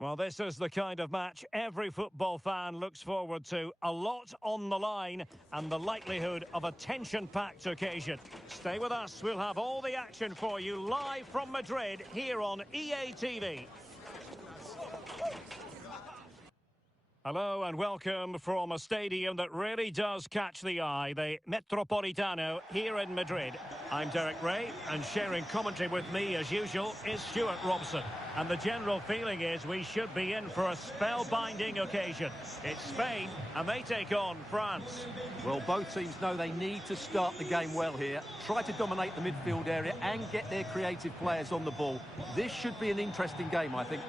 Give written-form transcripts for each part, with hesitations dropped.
Well, this is the kind of match every football fan looks forward to. A lot on the line and the likelihood of a tension-packed occasion. Stay with us. We'll have all the action for you live from Madrid here on EA TV. Hello and welcome from a stadium that really does catch the eye, the Metropolitano here in Madrid. I'm Derek Ray, and sharing commentary with me as usual is Stuart Robson. And the general feeling is we should be in for a spellbinding occasion. It's Spain and they take on France. Well, both teams know they need to start the game well here, try to dominate the midfield area and get their creative players on the ball. This should be an interesting game, I think.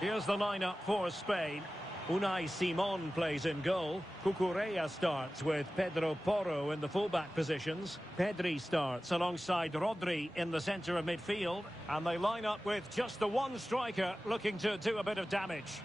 Here's the lineup for Spain. Unai Simon plays in goal. Cucurella starts with Pedro Porro in the fullback positions. Pedri starts alongside Rodri in the centre of midfield. And they line up with just the one striker looking to do a bit of damage.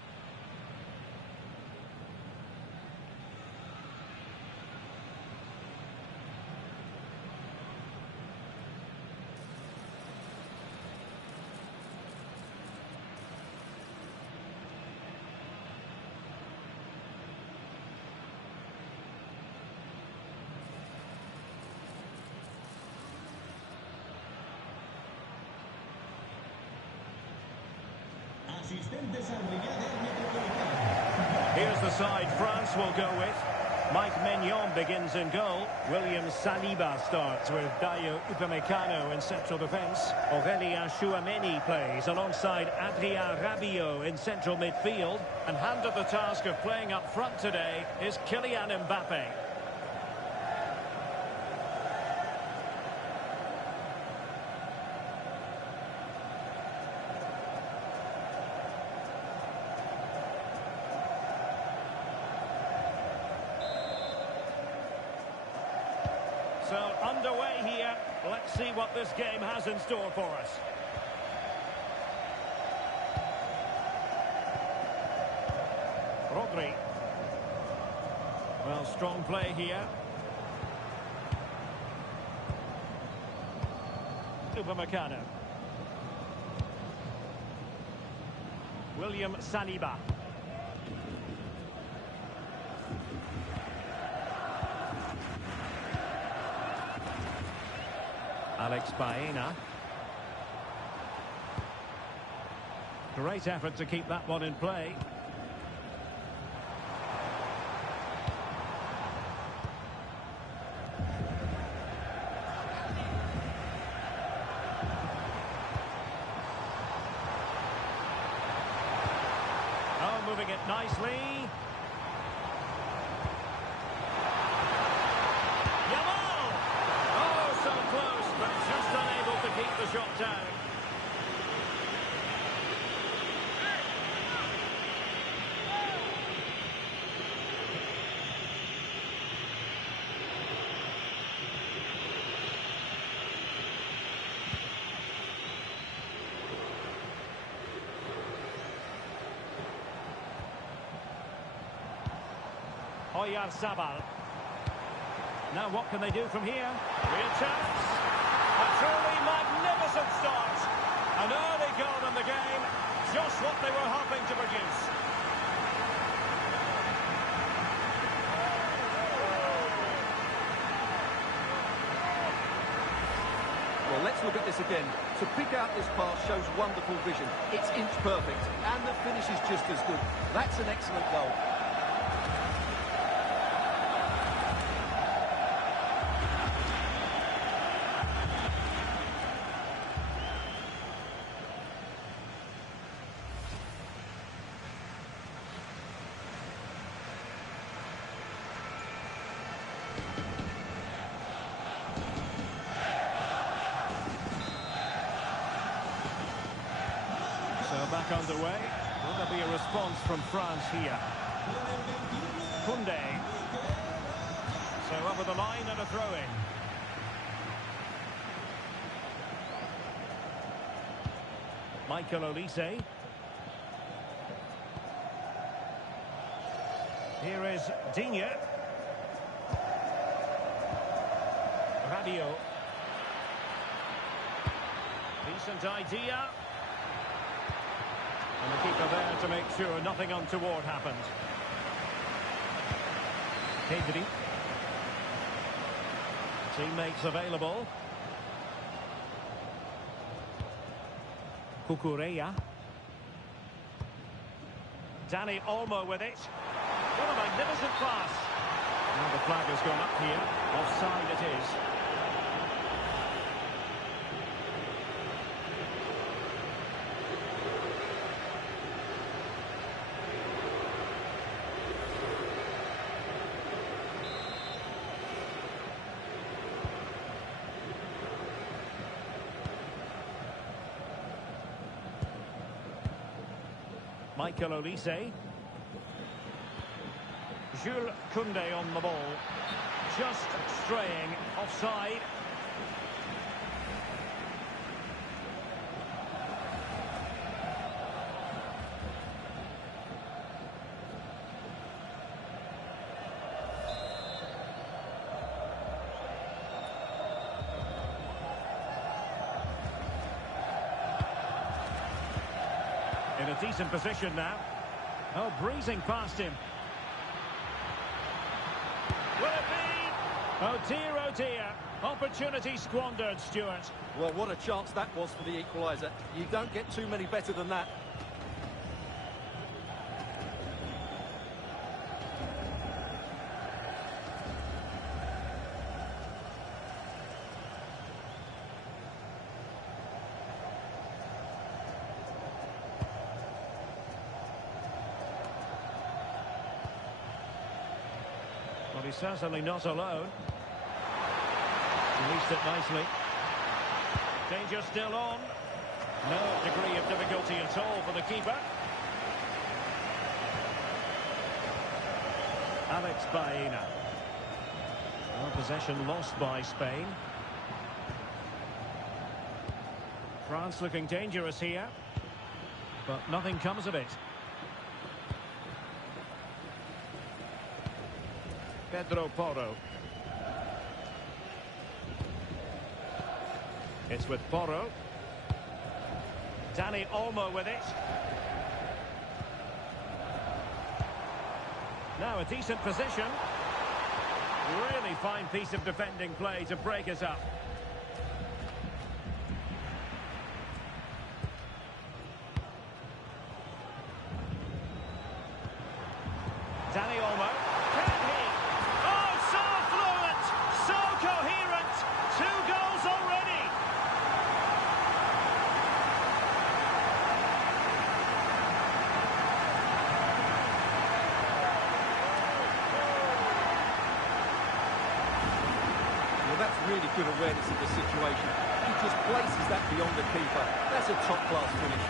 Here's the side France will go with. Mike Maignan begins in goal. William Saliba starts with Dayo Upamecano in central defence. Aurélien Tchouameni plays alongside Adrien Rabiot in central midfield. And handed the task of playing up front today is Kylian Mbappé. So, underway here. Let's see what this game has in store for us. Rodri. Well, strong play here. Upamecano. William Saliba. Alex Baena. Great effort to keep that one in play. Oh, moving it nicely. Keep the shot down. Oyarzabal. Now what can they do from here? Real chance. A truly magnificent start. An early goal in the game. Just what they were hoping to produce. Well, let's look at this again. To pick out this pass shows wonderful vision. It's inch perfect, and the finish is just as good. That's an excellent goal. They're back underway. Will there be a response from France here? Koundé. So over the line and a throw-in. Michael Olise. Here is Digne. Radio. Decent idea. And the keeper there to make sure nothing untoward happened. Pedri. Teammates available. Cucurella. Dani Olmo with it. What a magnificent pass. Now the flag has gone up here. Offside it is. Michael Olise. Jules Koundé on the ball. Just straying offside. In a decent position now. Oh, breezing past him. Will it be? Oh dear, opportunity squandered, Stuart. Well, what a chance that was for the equaliser. You don't get too many better than that. Well, he's certainly not alone. Released it nicely. Danger still on. No degree of difficulty at all for the keeper. Alex Baena. Well, possession lost by Spain. France looking dangerous here. But nothing comes of it. Pedro Porro. It's with Porro. Dani Olmo with it. Now a decent position. Really fine piece of defending play to break us up. Dani Olmo. Can he? Oh, so fluent, so coherent. 2 goals already. Well, that's really good awareness of the situation. He just places that beyond the keeper. That's a top-class finish.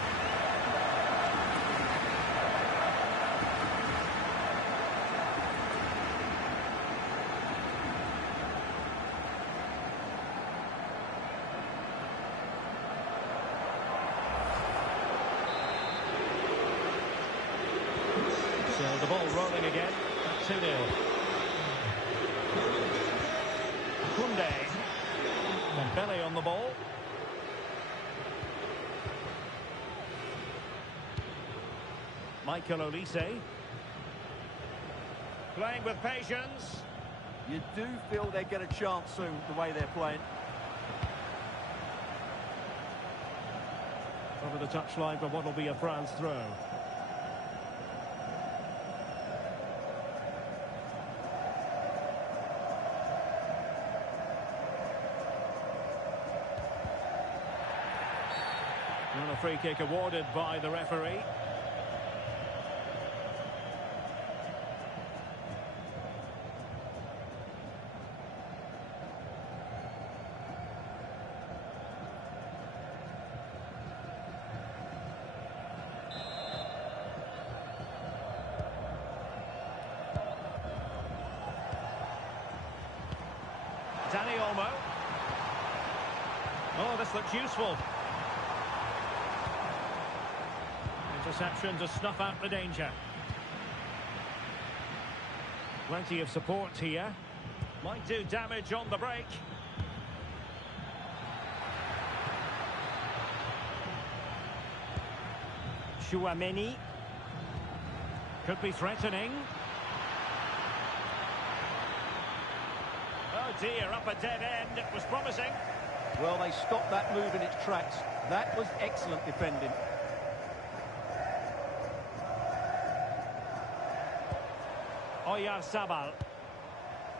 So the ball rolling again. 2-0. Koundé. Mbappé on the ball. Michael Olise. Playing with patience. You do feel they get a chance soon, the way they're playing. Over the touchline for what will be a France throw. And a free kick awarded by the referee. that's useful. Interception to snuff out the danger. Plenty of support here. Might do damage on the break. Chouameni. Could be threatening. Oh dear, up a dead end. It was promising. Well, they stopped that move in its tracks. That was excellent defending. Oyarzabal.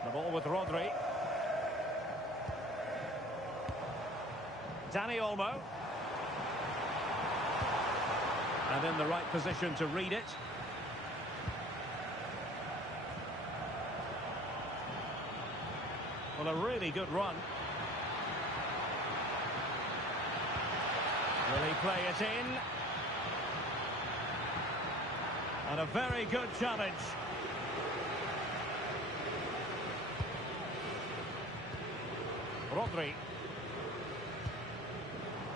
The ball with Rodri. Dani Olmo. And in the right position to read it. Well, a really good run. Will he play it in? And a very good challenge. Rodri.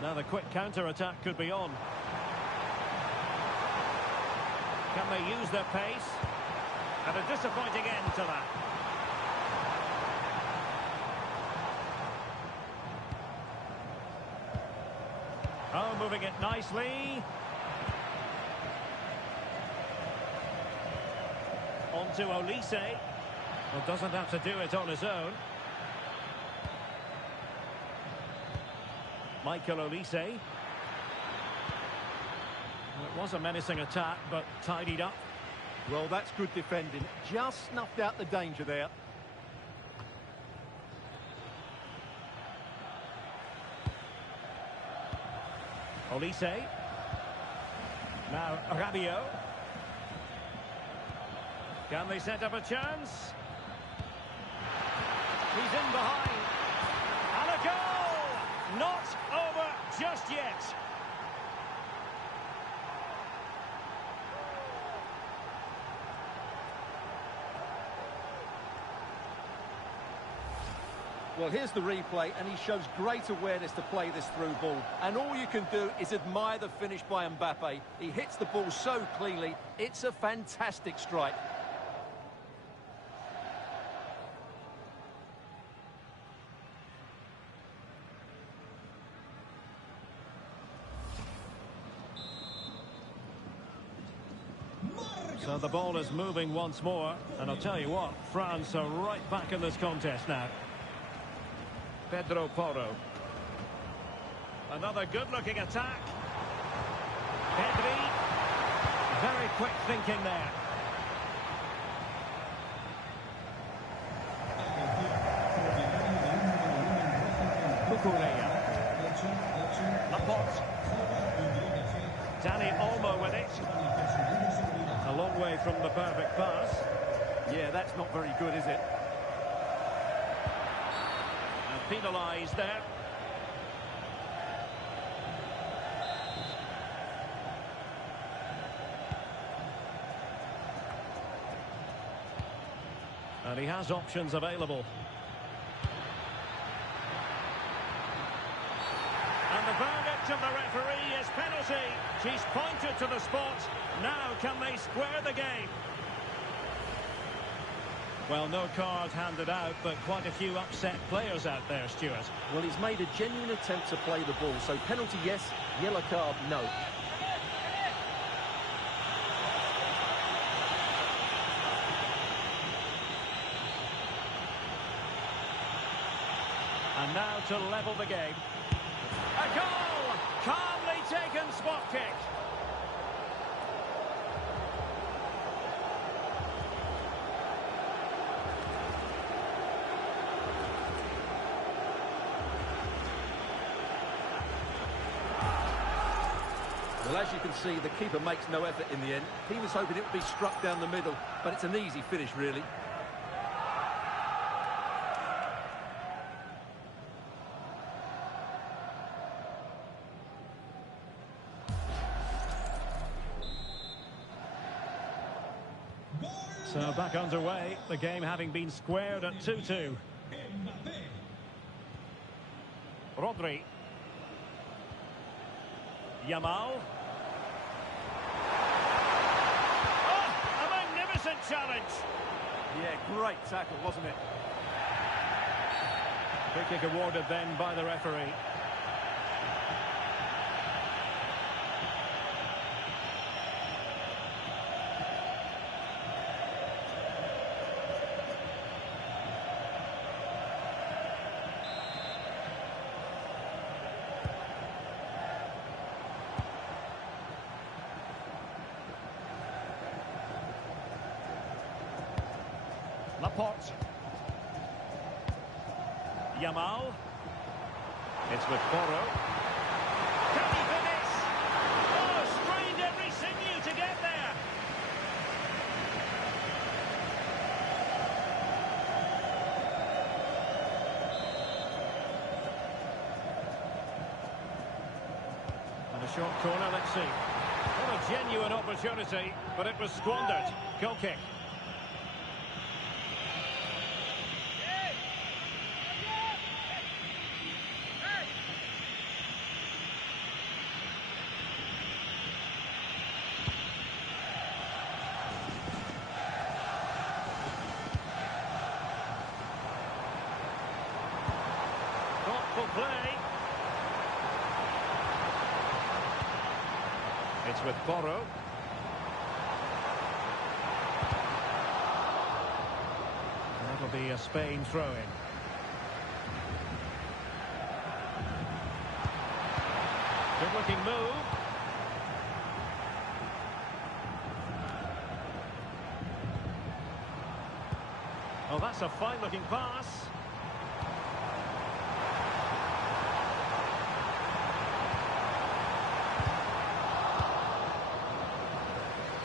Now the quick counter-attack could be on. Can they use their pace? And a disappointing end to that. Oh, moving it nicely. On to Olise. Well, doesn't have to do it on his own. Michael Olise. Well, it was a menacing attack, but tidied up. Well, that's good defending. Just snuffed out the danger there. Olise. Now Rabiot. Can they set up a chance? He's in behind. And a goal! Not over just yet. Well, here's the replay, and he shows great awareness to play this through ball. And all you can do is admire the finish by Mbappe. He hits the ball so cleanly. It's a fantastic strike. So the ball is moving once more. And I'll tell you what, France are right back in this contest now. Pedro Porro. Another good-looking attack. Pedri. Very quick thinking there. Kukureya. Laporte. Dani Olmo with it. A long way from the perfect pass. Yeah, that's not very good, is it? Penalised there. And he has options available. And the verdict of the referee is penalty. She's pointed to the spot. Now can they square the game? Well, no card handed out, but quite a few upset players out there, Stuart. Well, he's made a genuine attempt to play the ball. So penalty, yes. Yellow card, no. And now to level the game. A goal! Calmly taken spot kick. Well, as you can see, the keeper makes no effort in the end. He was hoping it would be struck down the middle, but it's an easy finish, really. So back underway, the game having been squared at 2-2. Rodri. Yamal. Oh, a magnificent challenge. Yeah, great tackle, wasn't it? Free kick awarded then by the referee. Laporte. Yamal. It's with Boro. Can he finish? Oh, strained every sinew to get there. And a short corner, let's see. What a genuine opportunity, but it was squandered. Goal kick. Thoughtful play. It's with Boro. That'll be a Spain throw-in. Good-looking move. Oh, that's a fine-looking pass.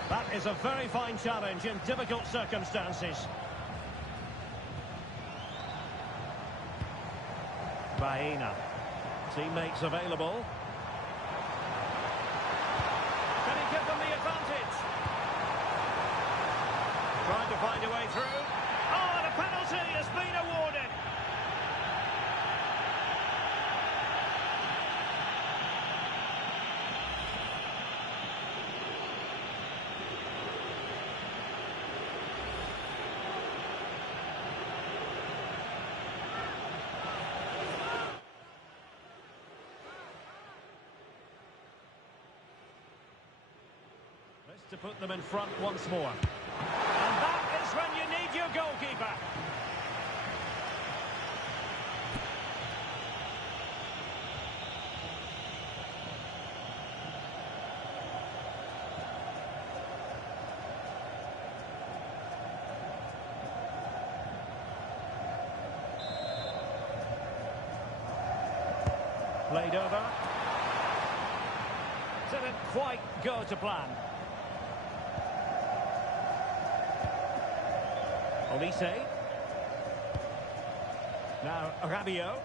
That is a very fine challenge in difficult circumstances. Baena. Teammates available. Can he give them the advantage? Trying to find a way through. Oh, and a penalty has been awarded. To put them in front once more. And that is when you need your goalkeeper. Played over. Didn't quite go to plan. Olise. Now Rabiot.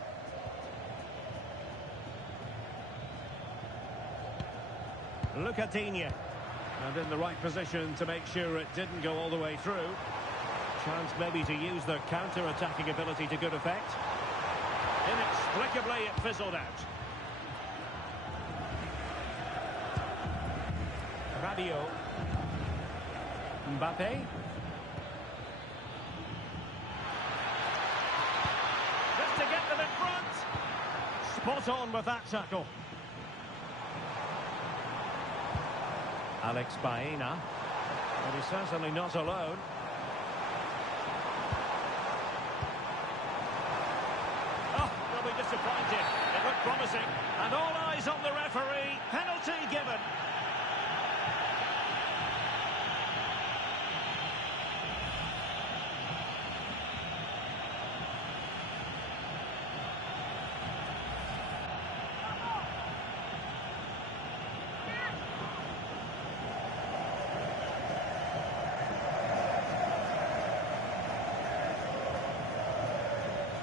Lucadinha. And in the right position to make sure it didn't go all the way through. Chance maybe to use their counter-attacking ability to good effect. Inexplicably it fizzled out. Rabiot. Mbappe. To get them in front. Spot on with that tackle. Alex Baena. But he's certainly not alone. Oh, they'll be disappointed. It looked promising. And all eyes on the referee. Penalty given.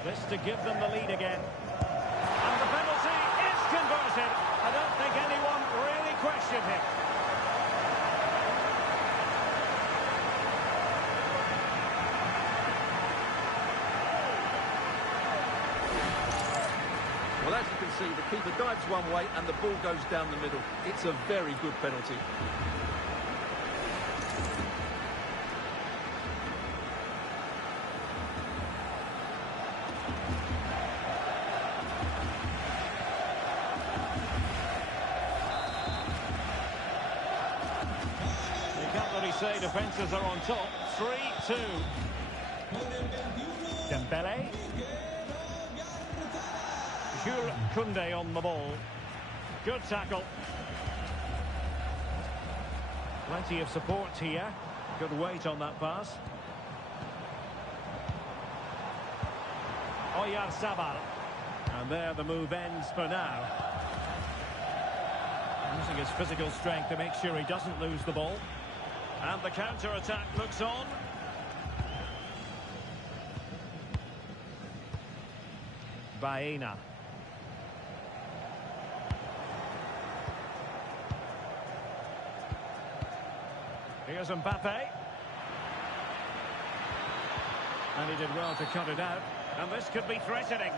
This to give them the lead again. And the penalty is converted. I don't think anyone really questioned him. Well, as you can see, the keeper dives one way and the ball goes down the middle. It's a very good penalty. You can't really say defences are on top. 3-2. Dembele. Jules Koundé on the ball. Good tackle. Plenty of support here. Good weight on that pass. Oyarzabal. And there the move ends for now. Using his physical strength to make sure he doesn't lose the ball. And the counter-attack looks on. Baena. Here's Mbappe. And he did well to cut it out. And this could be threatening.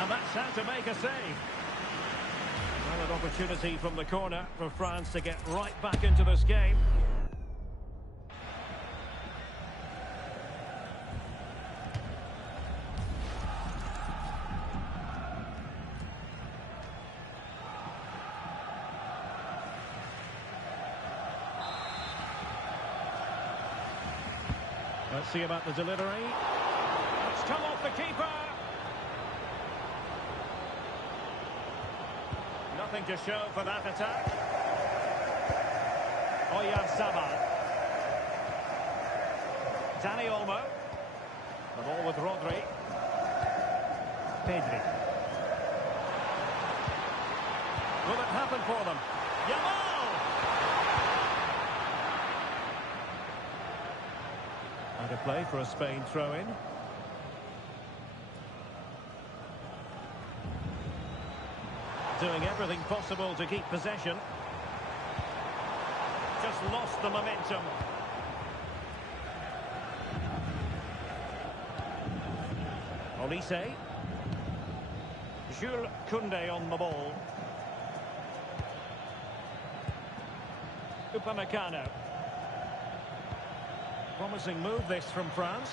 And that's how to make a save. Well, an opportunity from the corner for France to get right back into this game. Let's see about the delivery. It's come off the keeper. Nothing to show for that attack. Oyarzabal. Dani Olmo. The ball with Rodri. Pedri. Will it happen for them? Yamal! Out of play for a Spain throw-in. Doing everything possible to keep possession. Just lost the momentum. Olise. Jules Koundé on the ball. Upamecano. Promising move this from France.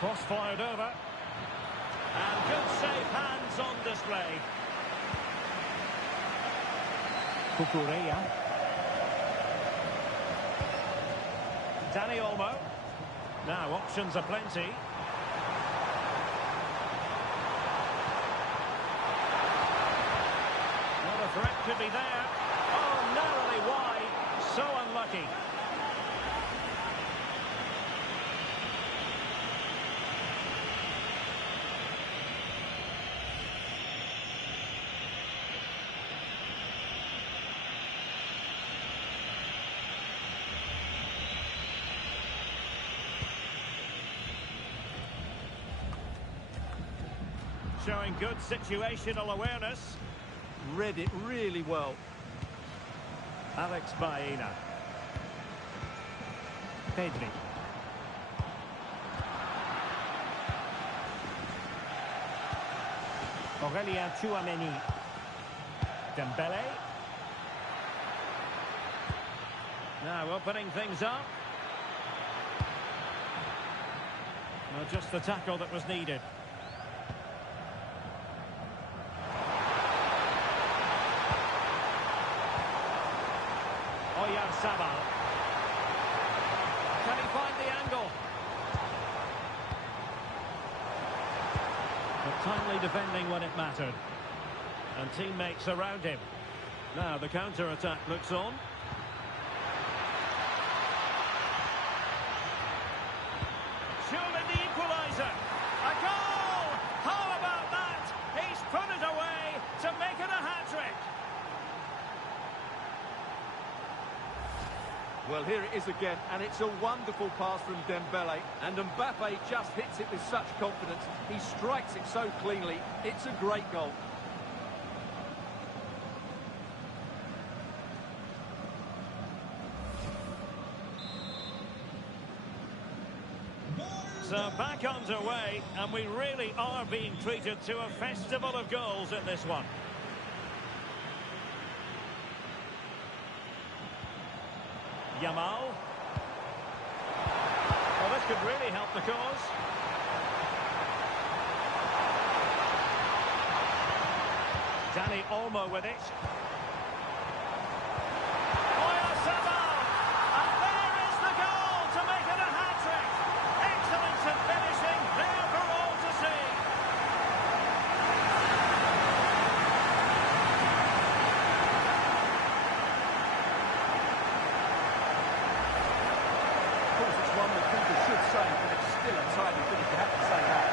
Cross fired over. And good safe hands on display. Cucurella. Dani Olmo. Now options are plenty. What a threat could be there. Oh, narrowly wide. So unlucky. Showing good situational awareness. Read it really well. Alex Baena. Pedri. Aurélien Tchouameni. Dembele. Now opening things up. Well, just the tackle that was needed. Oyarzabal. Can he find the angle? But timely defending when it mattered. And teammates around him. Now the counter-attack looks on. Surely the equaliser. A goal! Well, here it is again, and it's a wonderful pass from Dembele, and Mbappe just hits it with such confidence. He strikes it so cleanly. It's a great goal. So back underway, and we really are being treated to a festival of goals in this one. Yamal. Well, this could really help the cause. Dani Olmo with it. And there is the goal to make it a hat-trick. Excellence in finishing, there for all to see. Of course, it's one that people should say, but it's still a tidy finish, you have to say that.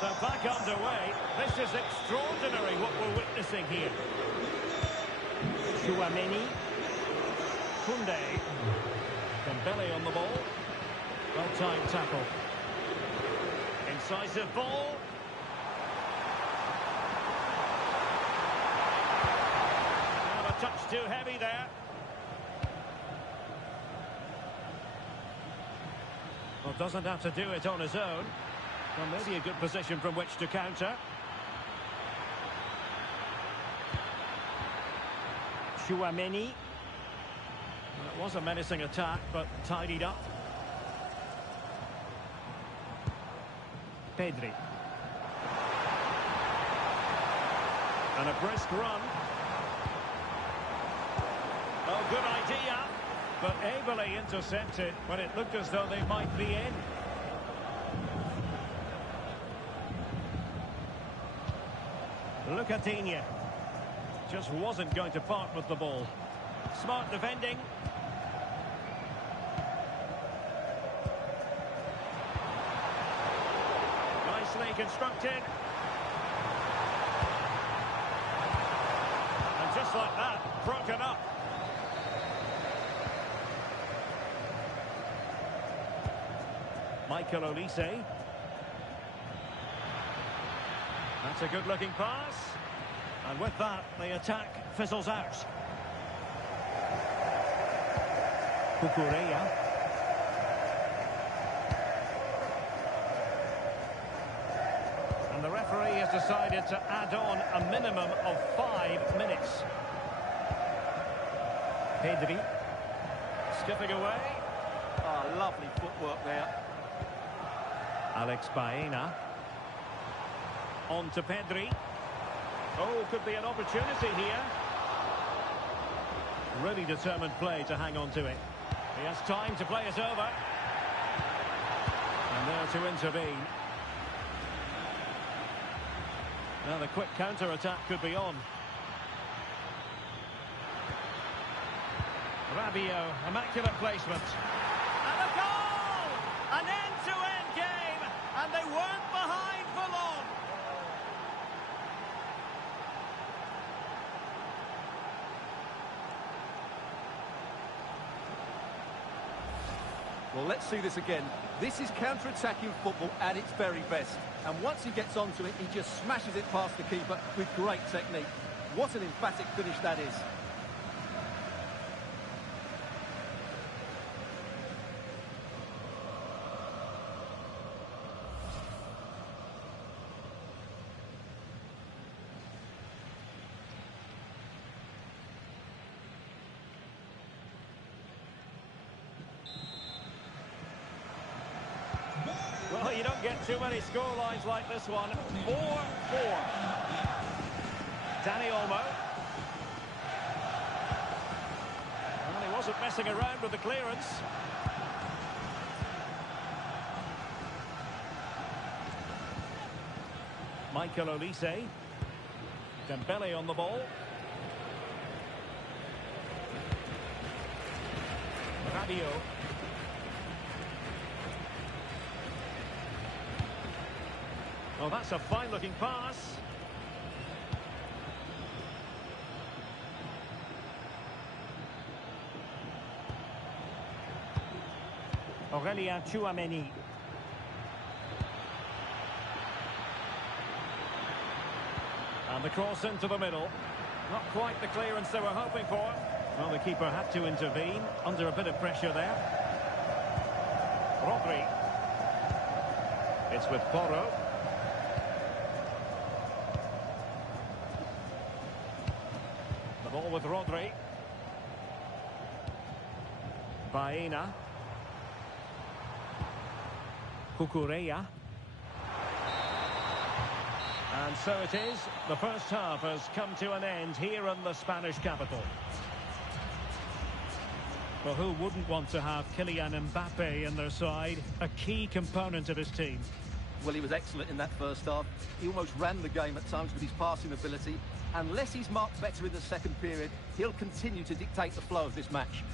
So back underway. This is extraordinary what we're witnessing here. Chouameni. Koundé. Dembele on the ball. Well-timed tackle. Incisive ball. Not a touch too heavy there. Well, doesn't have to do it on his own. Well, maybe a good position from which to counter. Chouameni. Well, it was a menacing attack, but tidied up. Pedri. And a brisk run. Oh, good idea. But ably intercepted when it looked as though they might be in. Lucatinha just wasn't going to part with the ball. Smart defending. Nicely constructed. And just like that, broken up. Michael Olise. That's a good-looking pass. And with that, the attack fizzles out. Cucurella. And the referee has decided to add on a minimum of 5 minutes. Pedri. Skipping away. Oh, lovely footwork there. Alex Baena. On to Pedri. Oh, could be an opportunity here. Really determined play to hang on to it. He has time to play it over. And there to intervene. Now the quick counter-attack could be on. Rabiot, immaculate placement. And a goal! An end-to-end game! And they weren't behind for long. Well, let's see this again. This is counter-attacking football at its very best. And once he gets onto it, he just smashes it past the keeper with great technique. What an emphatic finish that is. Well, you don't get too many scorelines like this one. 4-4. Dani Olmo. Well, he wasn't messing around with the clearance. Michael Olise. Dembele on the ball. Radio. Oh, that's a fine-looking pass. Aurelien Tchouameni. And the cross into the middle. Not quite the clearance they were hoping for. Well, the keeper had to intervene under a bit of pressure there. Rodri. It's with Porro. The ball with Rodri. Baena. Cucurella. And so it is. The first half has come to an end here in the Spanish capital. Well, who wouldn't want to have Kylian Mbappé in their side? A key component of his team. Well, he was excellent in that first half. He almost ran the game at times with his passing ability. Unless he's marked better in the second period, he'll continue to dictate the flow of this match.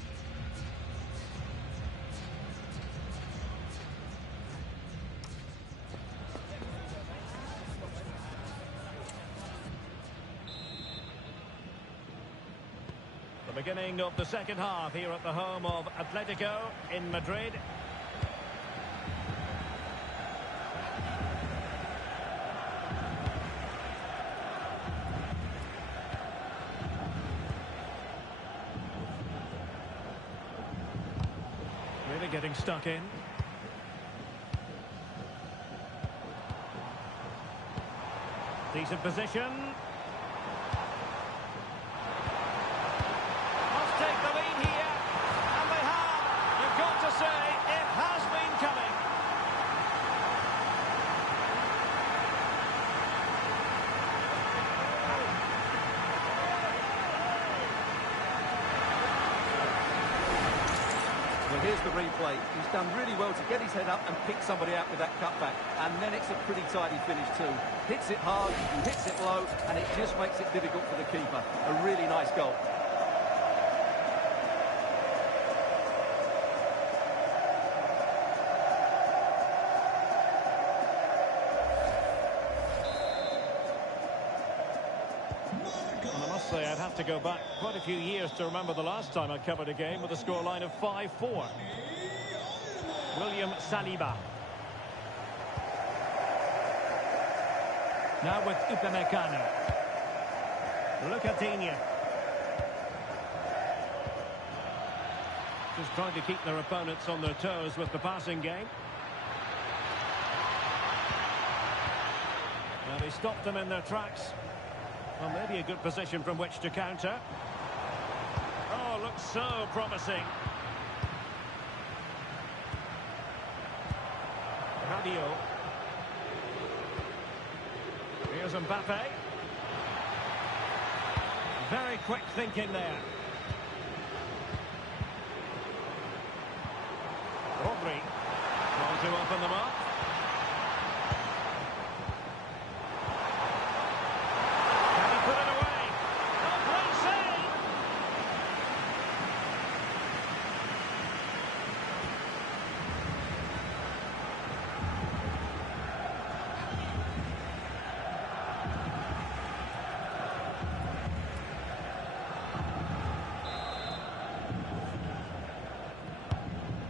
The beginning of the second half here at the home of Atletico in Madrid. Really getting stuck in. Decent position. Take the lead here, and they have. You've got to say, it has been coming. Well, here's the replay. He's done really well to get his head up and pick somebody out with that cutback. And then it's a pretty tidy finish too. Hits it hard, he hits it low, and it just makes it difficult for the keeper. A really nice goal. I'd have to go back quite a few years to remember the last time I covered a game with a scoreline of 5-4. William Saliba. Now with Upamecano. Lucadinha. Just trying to keep their opponents on their toes with the passing game. And he stopped them in their tracks. Well, maybe a good position from which to counter. Oh, looks so promising. Radio. Here's Mbappe. Very quick thinking there. Rodri. Trying to open them up.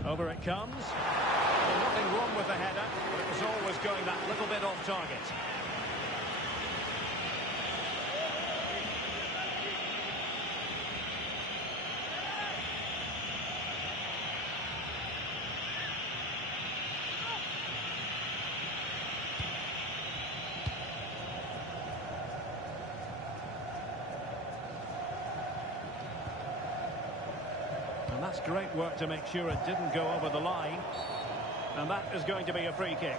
Over it comes. Well, nothing wrong with the header, but it was always going that little bit off target. And that's great work to make sure it didn't go over the line. And that is going to be a free kick.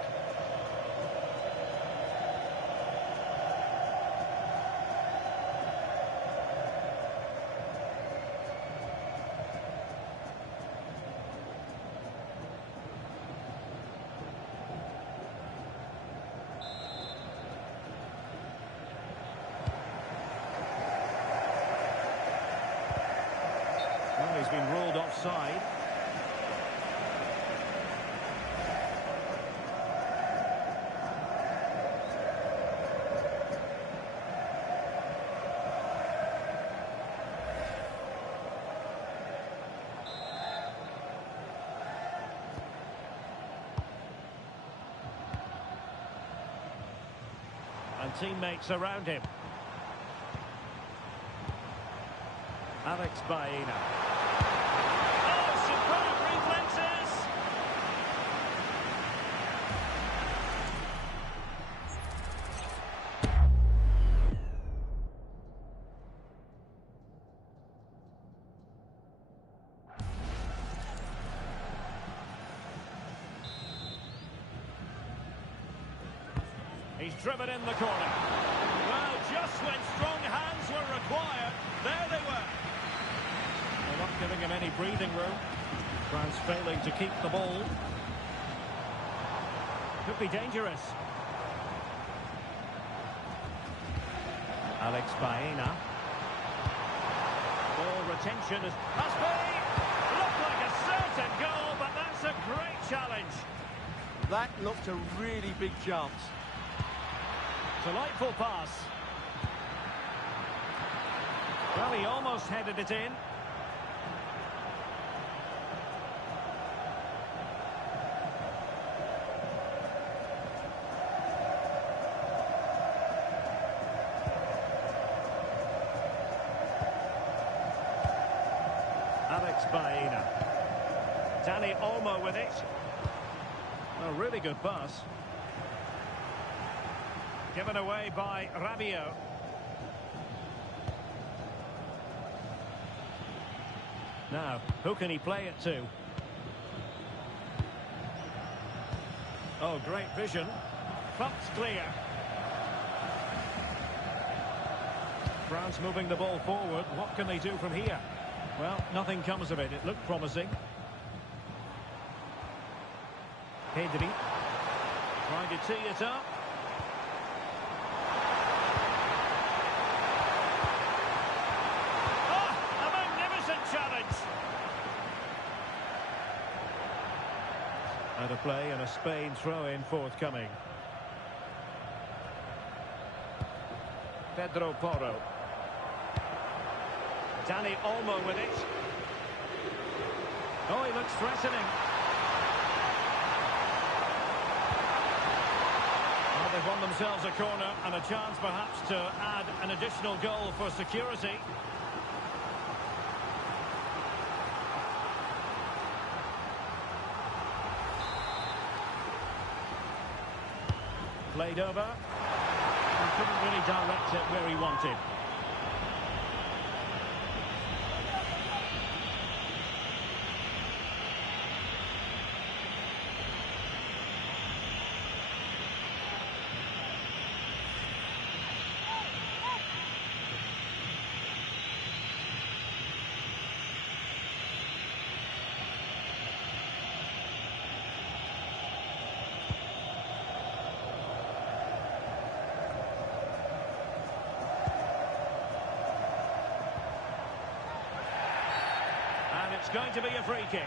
he's been ruled offside. And teammates around him. Alex Baena. Oh, superb reflexes! He's driven in the corner. Well, just when strong hands were required, there they were. They're not giving him any breathing room. France failing to keep the ball. Could be dangerous. Alex Baena. Ball retention has been. Looked like a certain goal, but that's a great challenge. That looked a really big chance. Delightful pass. Well, he almost headed it in. Alex Baena. Dani Olmo with it. A really good pass. Given away by Rabiot. Now, who can he play it to? Oh, great vision. Clumped clear. France moving the ball forward. What can they do from here? Well, nothing comes of it. It looked promising. Pedri. Trying to tee it up. Challenge. Out of play and a Spain throw-in forthcoming. Pedro Porro. Dani Olmo with it. Oh, he looks threatening. Well, they've won themselves a corner and a chance perhaps to add an additional goal for security. Played over. He couldn't really direct it where he wanted. It's going to be a free kick.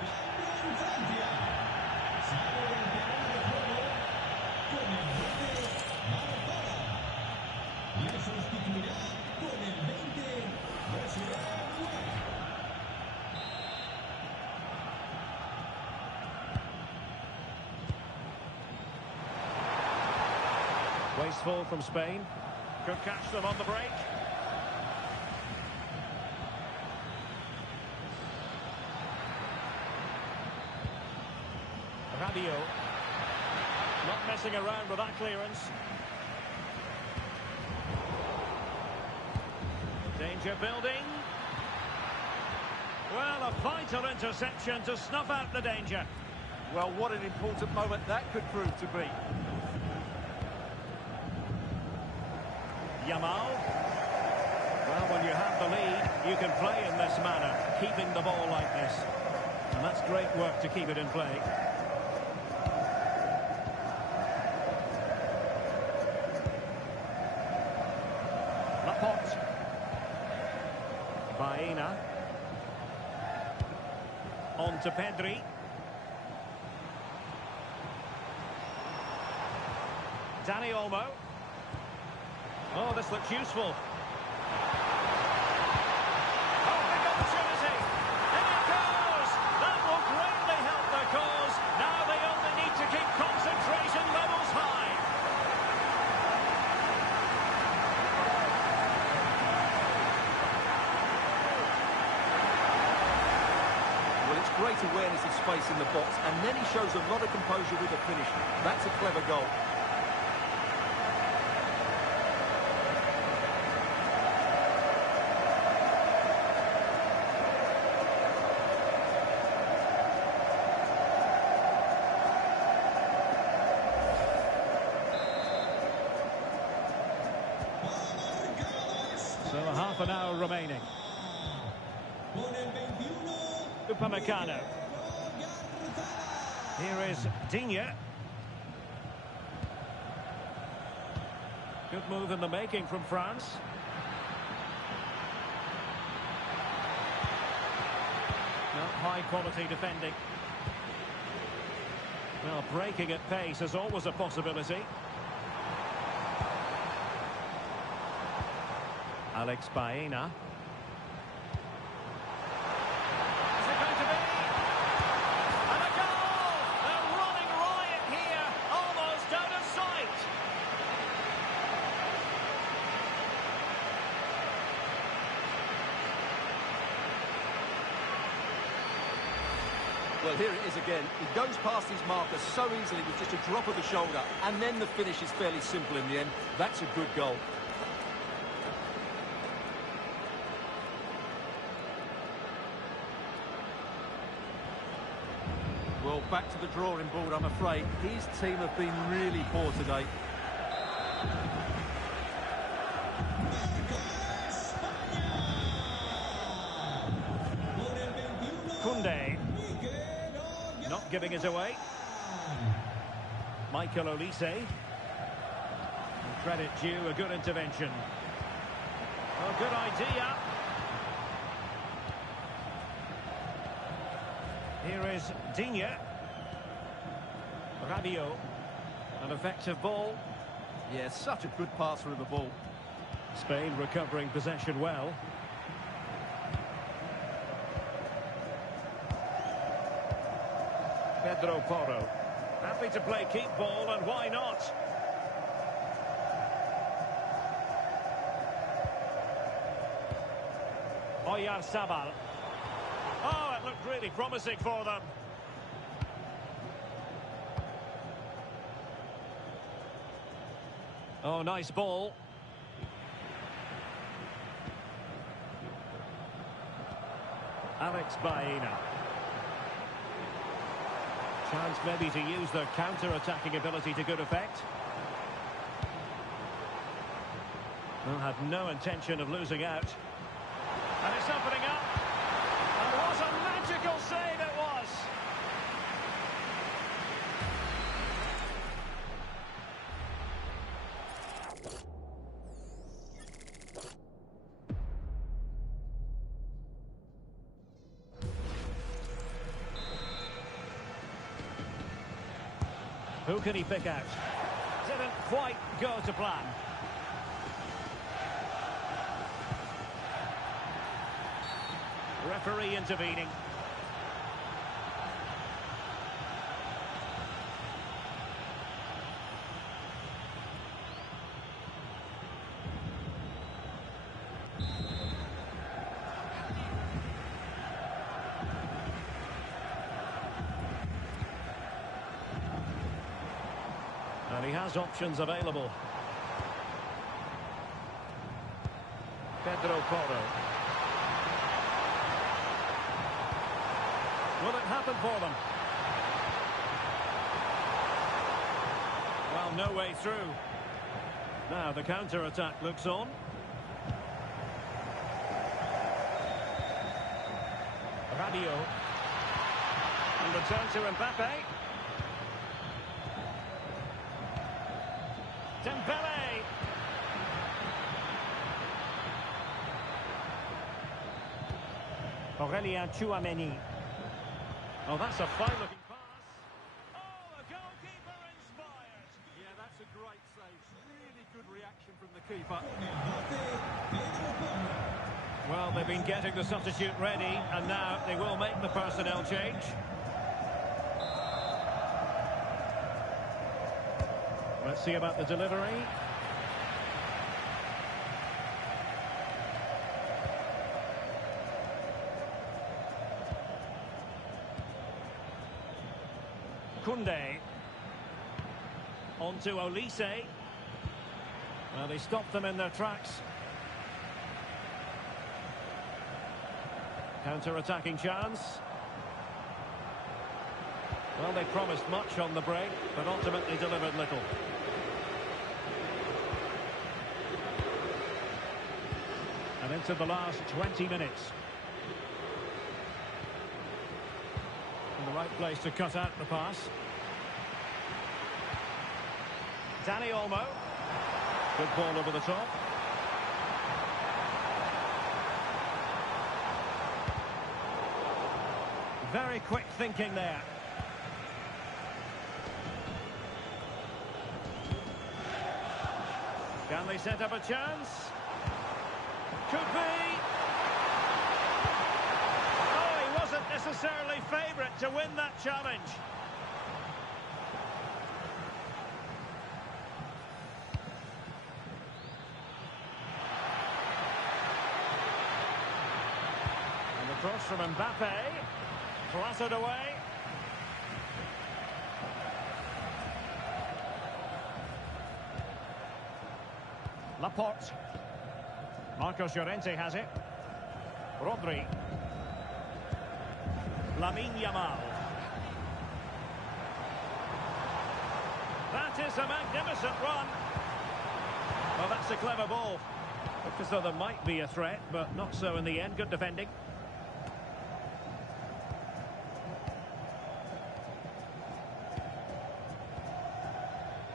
Wasteful from Spain. Could catch them on the break. Rabiot. Not messing around with that clearance. Danger building. Well, a vital interception to snuff out the danger. Well, what an important moment that could prove to be. Yamal. Well, when you have the lead, you can play in this manner, keeping the ball like this. And that's great work to keep it in play. Laporte. Baena. On to Pedri. Dani Olmo. Oh, this looks useful. Oh, big opportunity. And it goes. That will greatly help their cause. Now they only need to keep concentration levels high. Well, it's great awareness of space in the box, and then he shows a lot of composure with the finish. That's a clever goal. So half an hour remaining. Upamecano. Here is Digne. Good move in the making from France. Well, high quality defending. Well, breaking at pace is always a possibility. Alex Baena. Is it going to be? And a goal! They're running riot here, almost out of sight. Well, here it is again. He goes past his marker so easily with just a drop of the shoulder, and then the finish is fairly simple in the end. That's a good goal. Well, back to the drawing board, I'm afraid. His team have been really poor today. Koundé. Not giving it away. Michael Olise. Credit due, a good intervention. Oh, good idea. Here is Digne. Rabiot. An effective ball. Yeah, such a good passer of the ball. Spain recovering possession well. Pedro Porro. Happy to play keep ball, and why not? Oyarzabal. Oh, it looked really promising for them. Oh, nice ball. Alex Baena. Chance maybe to use their counter-attacking ability to good effect. Well, had no intention of losing out. And it's opening up. And what a magical save it was! Who can he pick out? Didn't quite go to plan. Referee intervening. And he has options available. Pedro Porro. Will it happen for them? Well, no way through. Now the counter-attack looks on. Rabiot. And return to Mbappe. Dembele. Aurélien Tchouaméni. Oh, that's a fine-looking pass. Oh, the goalkeeper inspired. Yeah, that's a great save. Really good reaction from the keeper. Well, they've been getting the substitute ready, and now they will make the personnel change. Let's see about the delivery. Koundé. On to Olise. Well, they stopped them in their tracks. Counter-attacking chance. Well, they promised much on the break, but ultimately delivered little. And into the last 20 minutes. In the right place to cut out the pass. Dani Olmo. Good ball over the top. Very quick thinking there. Can they set up a chance? Could be. Oh, he wasn't necessarily favourite to win that challenge. And the cross from Mbappe. Flattered away. Laporte. Marcos Llorente has it. Rodri. Lamine Yamal. That is a magnificent run. Well, that's a clever ball. Looked as though there might be a threat, but not so in the end. Good defending.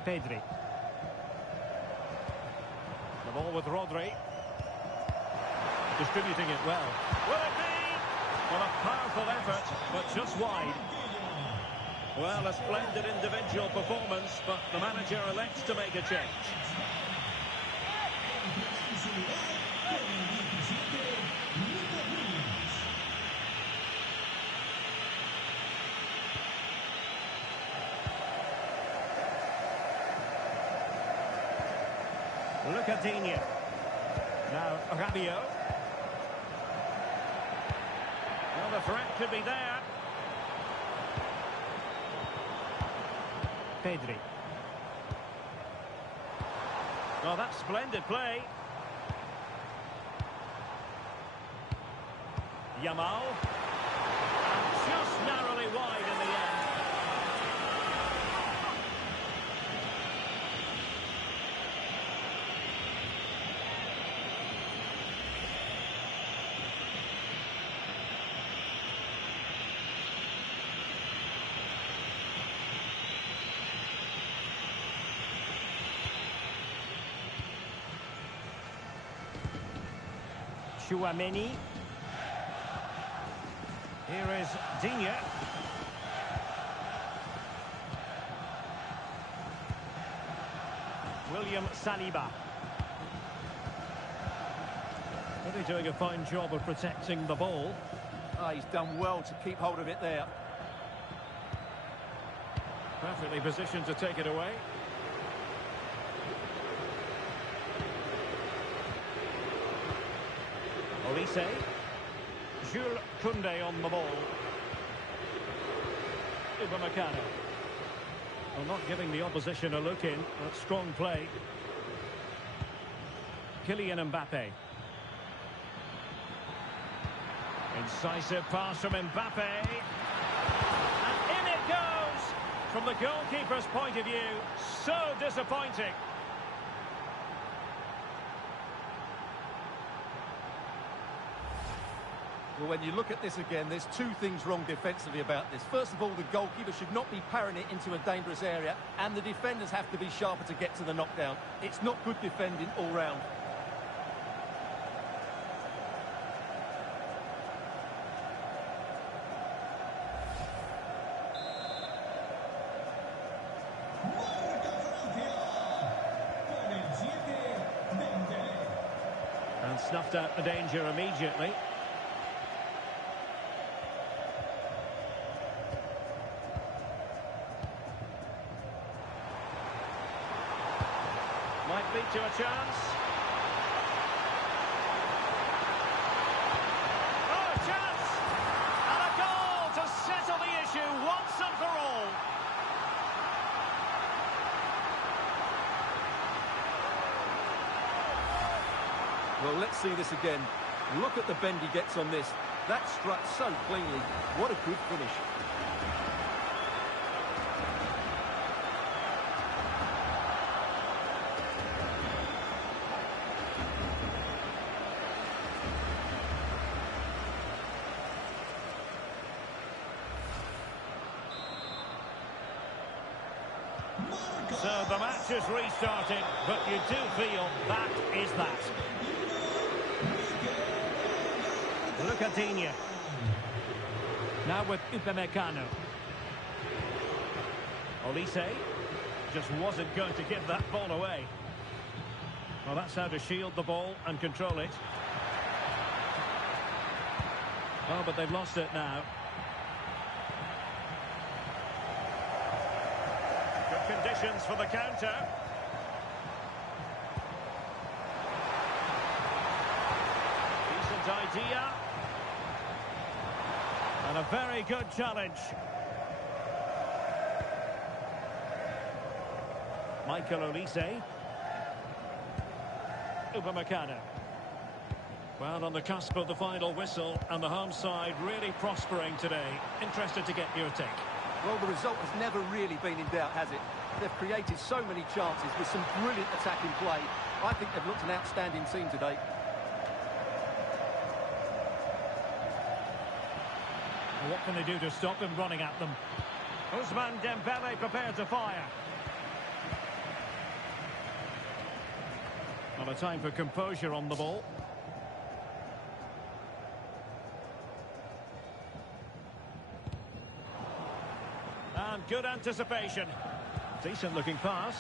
Pedri. The ball with Rodri. Distributing it well. Will it be? Well, a powerful effort, but just wide. Well, a splendid individual performance, but the manager elects to make a change. Lucadinho. Now Rabiot. Well, the threat could be there. Pedri. Oh, that's splendid play. Yamal. And just narrowly wide in the end. Chouameni. Here is Digne. William Saliba. Really doing a fine job of protecting the ball. Oh, he's done well to keep hold of it there. Perfectly positioned to take it away. Olise. Jules Koundé on the ball. Upamecano. Well, not giving the opposition a look in. That's strong play. Kylian Mbappé. Incisive pass from Mbappe. And in it goes! From the goalkeeper's point of view, so disappointing. Well, when you look at this again, there's two things wrong defensively about this. First of all, the goalkeeper should not be parrying it into a dangerous area, and the defenders have to be sharper to get to the knockdown. It's not good defending all round. snuffed out the danger immediately. Might lead to a chance. Oh, a chance! And a goal to settle the issue once and for all. Well, let's see this again. Look at the bend he gets on this. That struck so cleanly. What a good finish. So the match is restarting, but you do feel that is that. Look at Digne. Now with Upamecano. Olise just wasn't going to give that ball away. Well, that's how to shield the ball and control it. Oh, but they've lost it now. Good conditions for the counter. Decent idea. And a very good challenge. Michael Olise. Upamecano. Well, on the cusp of the final whistle, and the home side really prospering today. Interested to get your take. Well, the result has never really been in doubt, has it? They've created so many chances with some brilliant attacking play. I think they've looked an outstanding team today. What can they do to stop him running at them? Ousmane Dembele prepared to fire. Well, a time for composure on the ball. And good anticipation. Decent looking pass.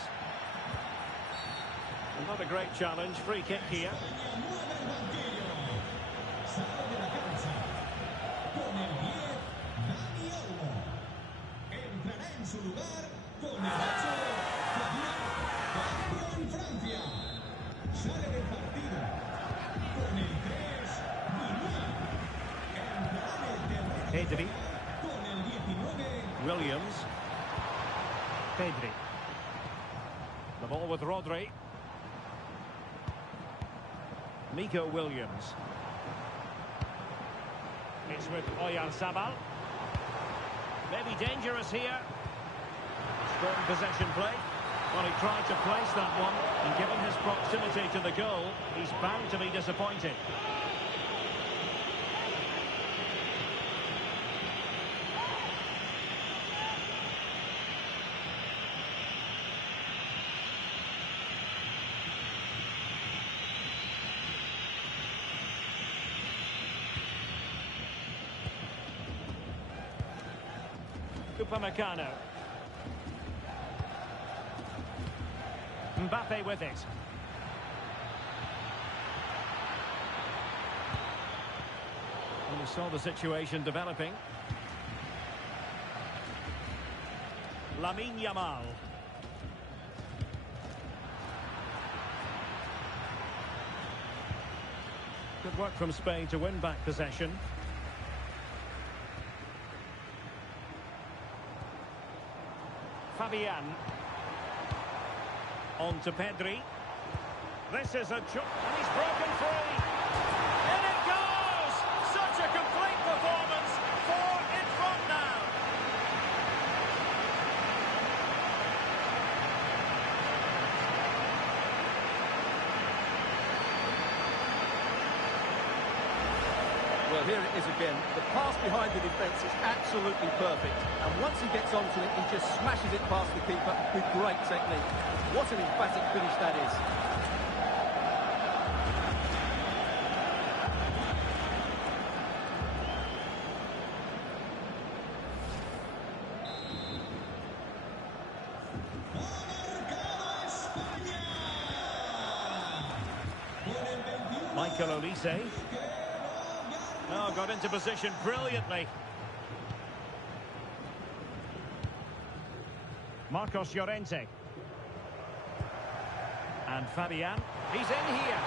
Not a great challenge. Free kick here. Pedri. Williams. Pedri. The ball with Rodri. Nico Williams. It's with Oyarzabal. Maybe dangerous here. Strong possession play. Well, he tried to place that one, and given his proximity to the goal, he's bound to be disappointed. Upamecano. Mbappe with it. And we saw the situation developing. Lamine Yamal. Good work from Spain to win back possession. Fabian. On to Pedri. This is a jump, and he's broken free. In it goes! Such a complete performance. 4 in front now. Well, here it is again. The pass behind the defence is absolutely perfect. And once he gets onto it, he just smashes it past the keeper with great technique. What an emphatic finish that is. Michael Olise. Oh, got into position brilliantly. Marcos Llorente. And Fabian. He's in here.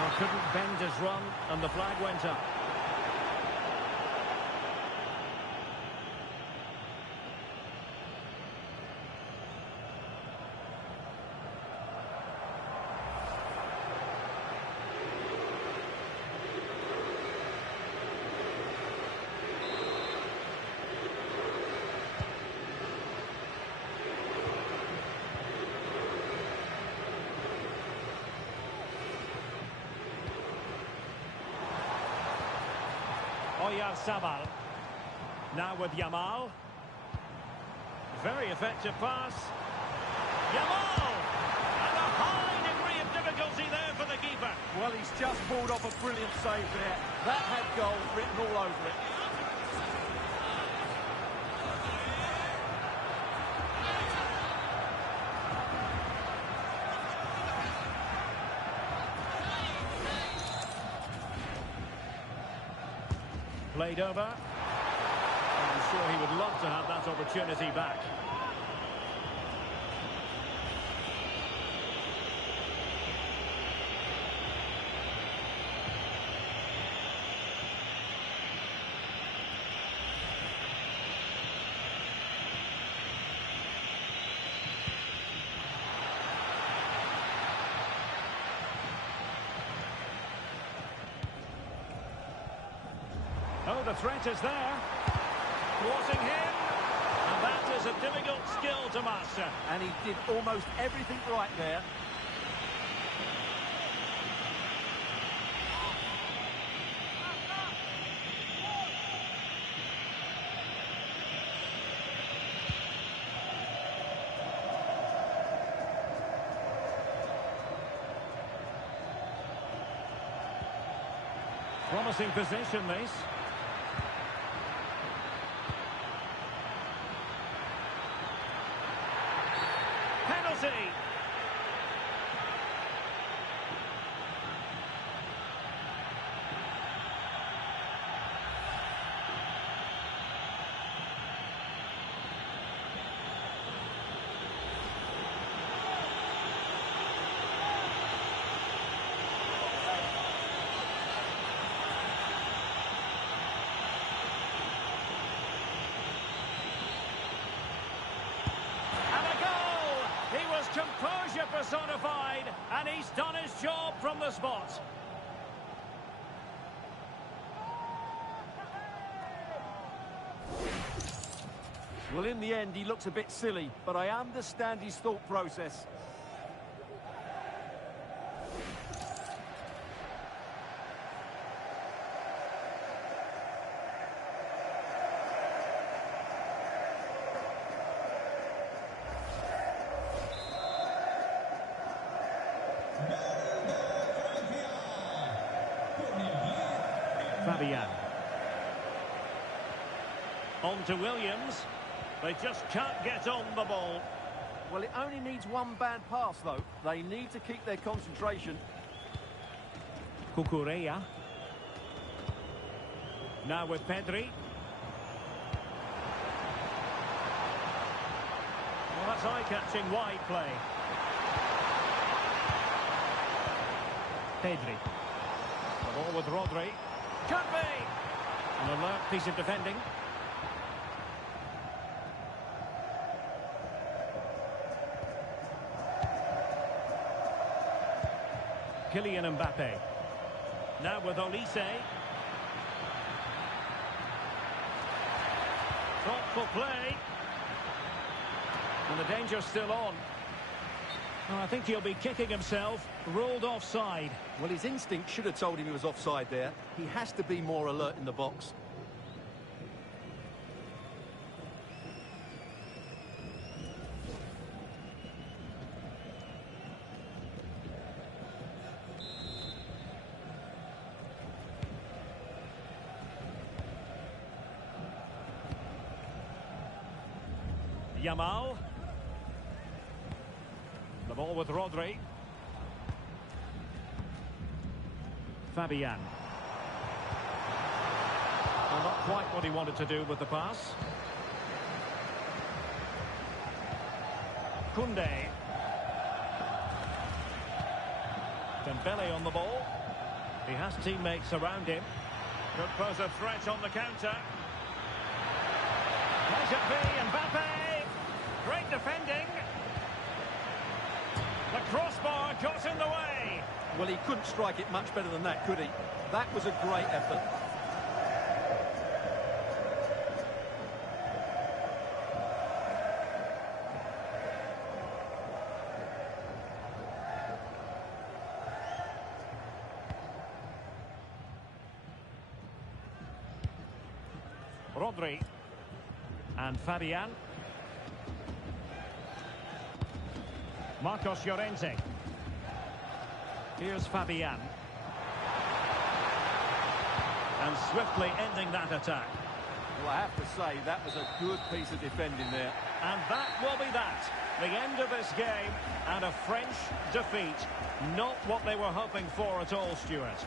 Oh, couldn't bend his run, and the flag went up. Sabal. Now with Yamal. Very effective pass. Yamal! And a high degree of difficulty there for the keeper. Well, he's just pulled off a brilliant save there. That had goal written all over it. Played over. I'm sure he would love to have that opportunity back. Oh, the threat is there. Thwarting him. And that is a difficult skill to master. And he did almost everything right there. Promising position, this. Penalty. Composure personified, and he's done his job from the spot. Well, in the end, he looks a bit silly, but I understand his thought process. Fabian. On to Williams. They just can't get on the ball. Well, it only needs one bad pass, though. They need to keep their concentration. Cucurella. Now with Pedri. Well, that's eye-catching wide play. Pedri. The ball with Rodri. Could be! An alert piece of defending. Kylian Mbappé. Now with Olise. Thoughtful play. And the danger's still on. Oh, I think he'll be kicking himself. Ruled offside. Well, his instinct should have told him he was offside there. He has to be more alert in the box. Yamal. The ball with Rodri. Fabian. Well, not quite what he wanted to do with the pass. Koundé. Dembele on the ball. He has teammates around him. Could pose a threat on the counter. Might it be Mbappe? Great defending. The crossbar got in the way. Well, he couldn't strike it much better than that, could he? That was a great effort. Rodri. And Fabian. Marcos Llorente. Here's Fabian. And swiftly ending that attack. Well, I have to say, that was a good piece of defending there. And that will be that. The end of this game and a French defeat. Not what they were hoping for at all, Stuart.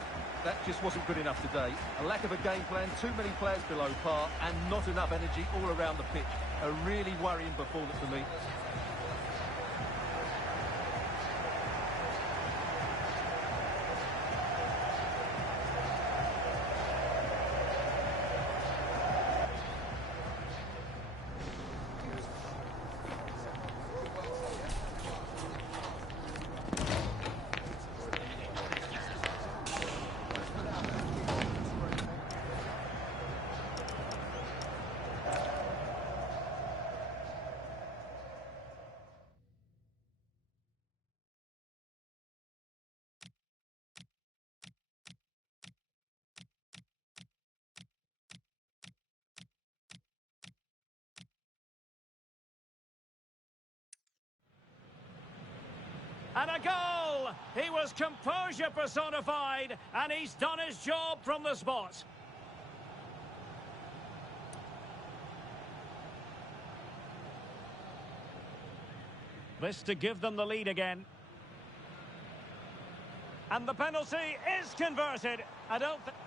That just wasn't good enough today. A lack of a game plan, too many players below par, and not enough energy all around the pitch. A really worrying performance for me. And a goal! He was composure personified, and he's done his job from the spot. This to give them the lead again. And the penalty is converted. I don't think...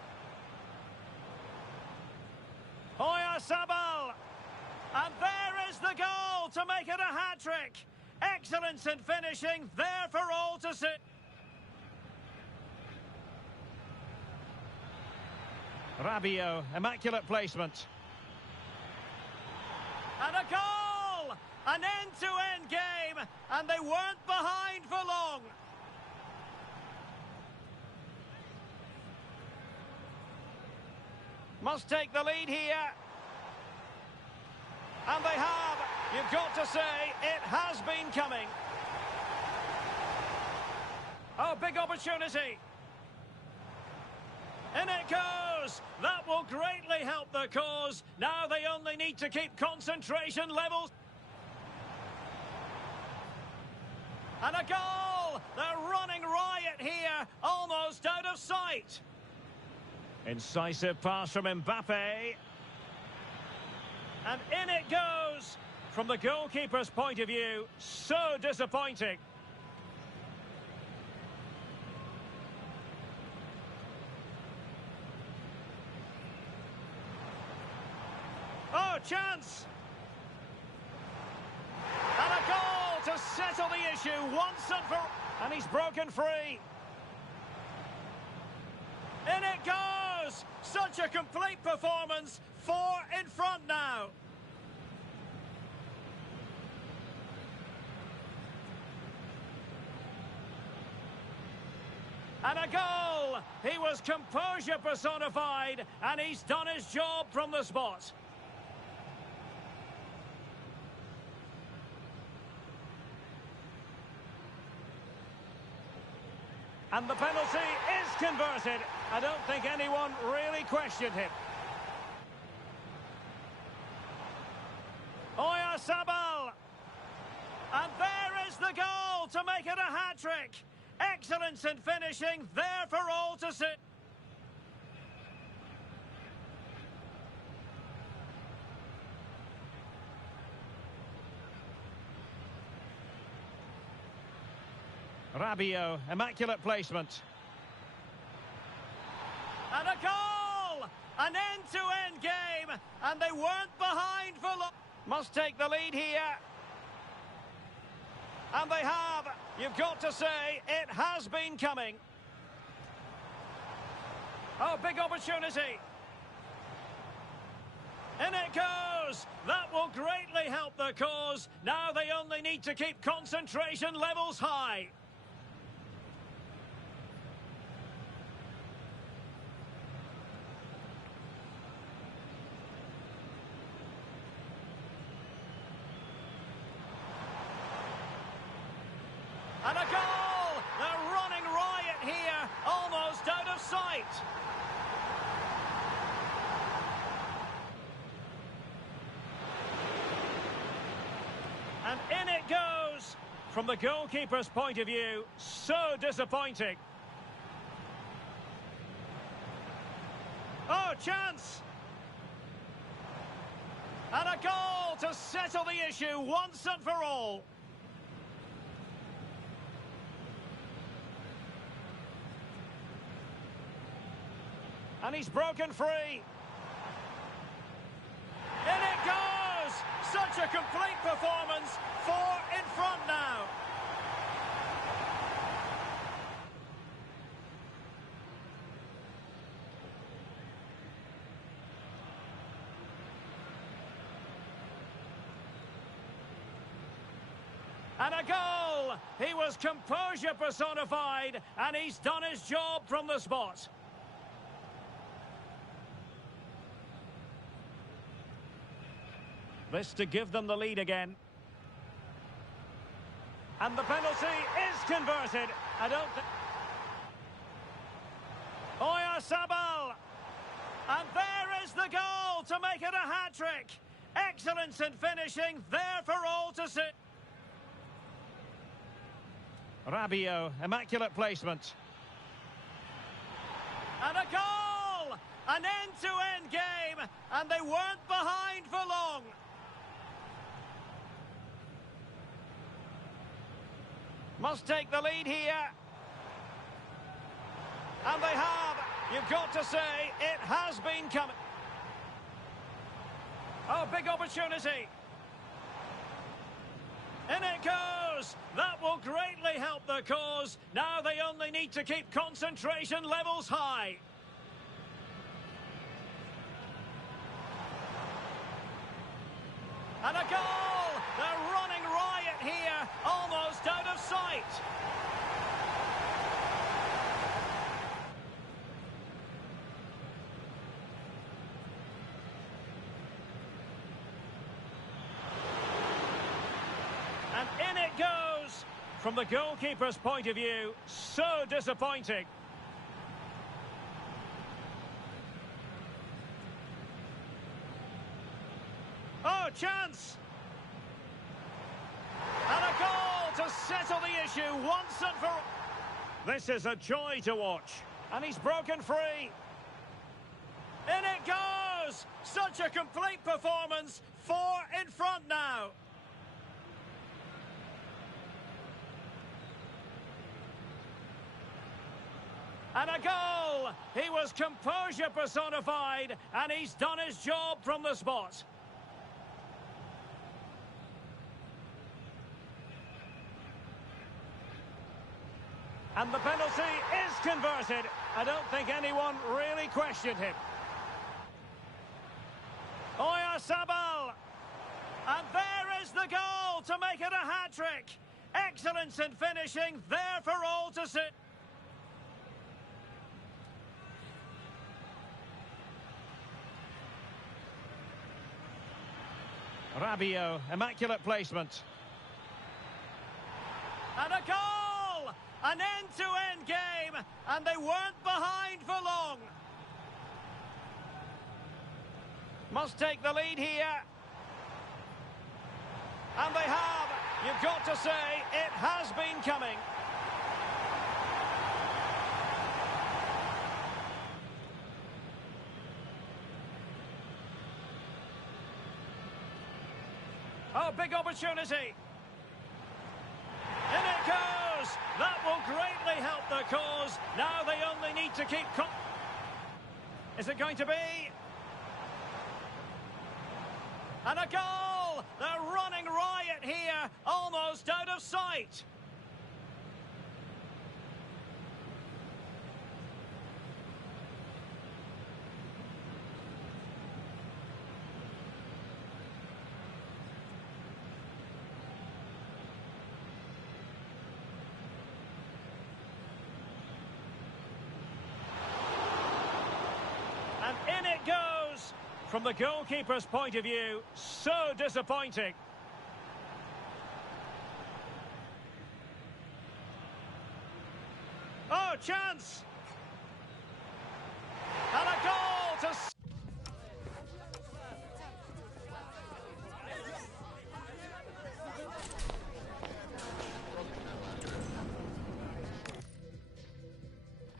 Sabal! And there is the goal to make it a hat-trick. Excellence in finishing, there for all to see. Rabiot, immaculate placement. And a goal! An end-to-end game, and they weren't behind for long. Must take the lead here. And they have. You've got to say, it has been coming. Oh, big opportunity. In it goes. That will greatly help the cause. Now they only need to keep concentration levels. And a goal. They're running riot here, almost out of sight. Incisive pass from Mbappe. And in it goes. From the goalkeeper's point of view, so disappointing. Oh, chance! And a goal to settle the issue once and for... And he's broken free. In it goes! Such a complete performance. 4 in front now. And a goal! He was composure personified, and he's done his job from the spot. And the penalty is converted. I don't think anyone really questioned him. Sabal! And there is the goal to make it a hat-trick. Excellence in finishing, there for all to see. Rabiot, immaculate placement. And a goal! An end-to-end game, and they weren't behind for long. Must take the lead here. And they have. You've got to say, it has been coming. Oh, big opportunity. In it goes. That will greatly help the cause. Now they only need to keep concentration levels high. And a goal! They're running riot here, almost out of sight. And in it goes. From the goalkeeper's point of view, so disappointing. Oh, chance! And a goal to settle the issue once and for all. And he's broken free. In it goes! Such a complete performance. 4 in front now. And a goal! He was composure personified, and he's done his job from the spot. This to give them the lead again. And the penalty is converted. I don't think... Oyarzabal! And there is the goal to make it a hat-trick. Excellence in finishing, there for all to see. Rabiot, immaculate placement. And a goal! An end-to-end game, and they weren't behind for long. Must take the lead here. And they have. You've got to say, it has been coming. Oh, big opportunity. In it goes. That will greatly help the cause. Now they only need to keep concentration levels high. And a goal! They're running riot here, almost out of sight. And in it goes. From the goalkeeper's point of view, so disappointing. Oh, chance! And a goal to settle the issue once and for all. This is a joy to watch. And he's broken free. In it goes! Such a complete performance. 4 in front now. And a goal! He was composure personified, and he's done his job from the spot. And the penalty is converted. I don't think anyone really questioned him. Oyarzabal! And there is the goal to make it a hat-trick. Excellence in finishing, there for all to see. Rabiot, immaculate placement. And a goal! An end-to-end game, and they weren't behind for long. Must take the lead here. And they have. You've got to say, it has been coming. Oh, big opportunity. In it goes. goes! That will greatly help the cause. Now they only need to keep... Is it going to be? And a goal! They're running riot here, almost out of sight. And in it goes! From the goalkeeper's point of view, so disappointing. Oh, chance! And a goal to...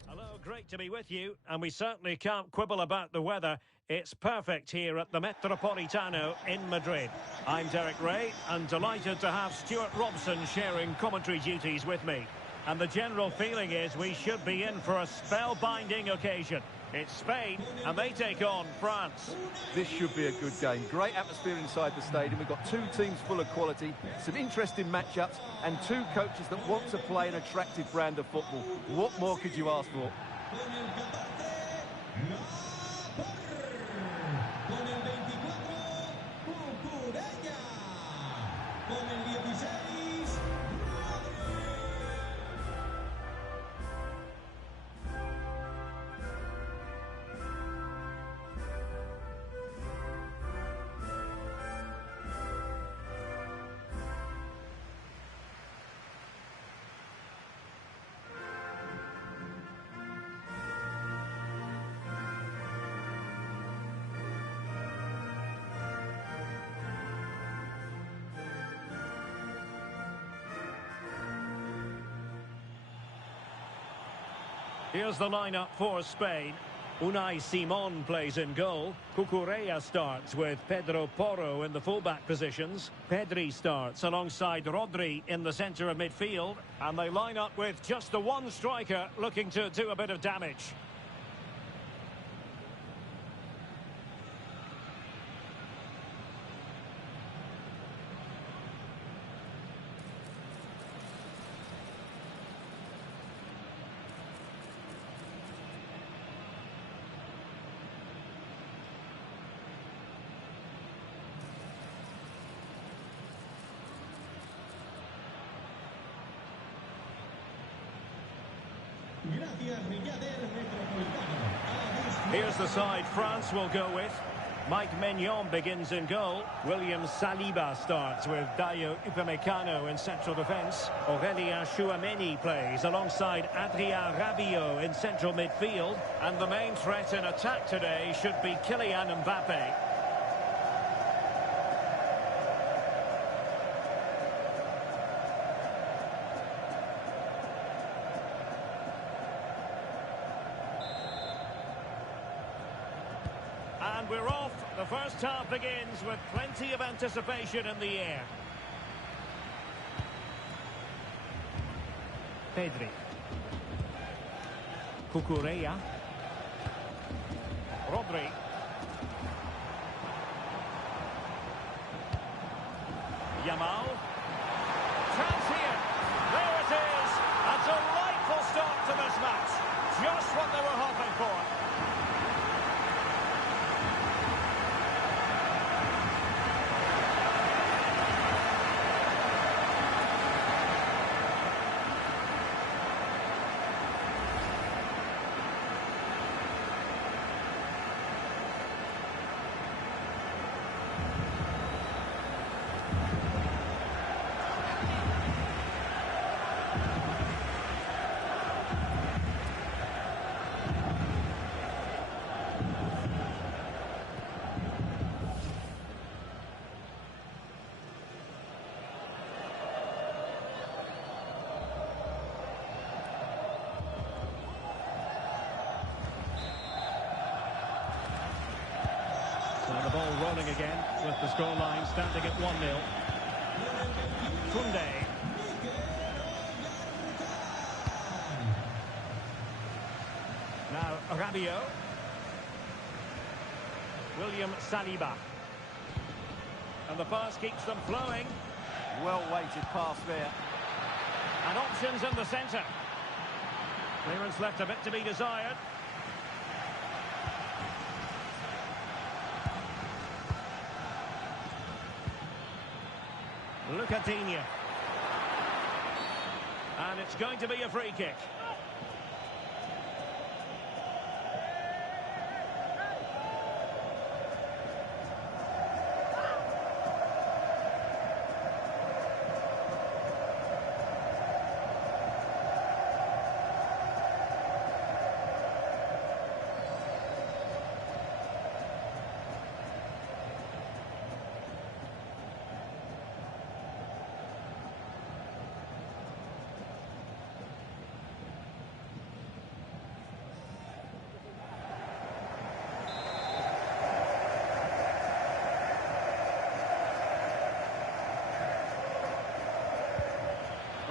Hello, great to be with you, and we certainly can't quibble about the weather. It's perfect here at the Metropolitano in Madrid. I'm Derek Ray, and delighted to have Stuart Robson sharing commentary duties with me. And the general feeling is we should be in for a spellbinding occasion. It's Spain, and they take on France. This should be a good game. Great atmosphere inside the stadium. We've got two teams full of quality, some interesting matchups, and two coaches that want to play an attractive brand of football. What more could you ask for? Here's the lineup for Spain. Unai Simon plays in goal. Cucurella starts with Pedro Porro in the fullback positions. Pedri starts alongside Rodri in the centre of midfield. And they line up with just the one striker looking to do a bit of damage. Here's the side France will go with. Mike Maignan begins in goal. William Saliba starts with Dayo Upamecano in central defence. Aurelien Chouameni plays alongside Adrien Rabiot in central midfield. And the main threat in attack today should be Kylian Mbappé. And we're off. The first half begins with plenty of anticipation in the air. Pedri. Cucurella. Rodri. Yamal. Chance here. There it is. A delightful start to this match. Just what they were hoping for. So the ball rolling again with the scoreline standing at 1-0. Koundé. Now, Rabiot. William Saliba. And the pass keeps them flowing. Well-weighted pass there. And options in the centre. Clearance left a bit to be desired. Lucadinha. And it's going to be a free kick.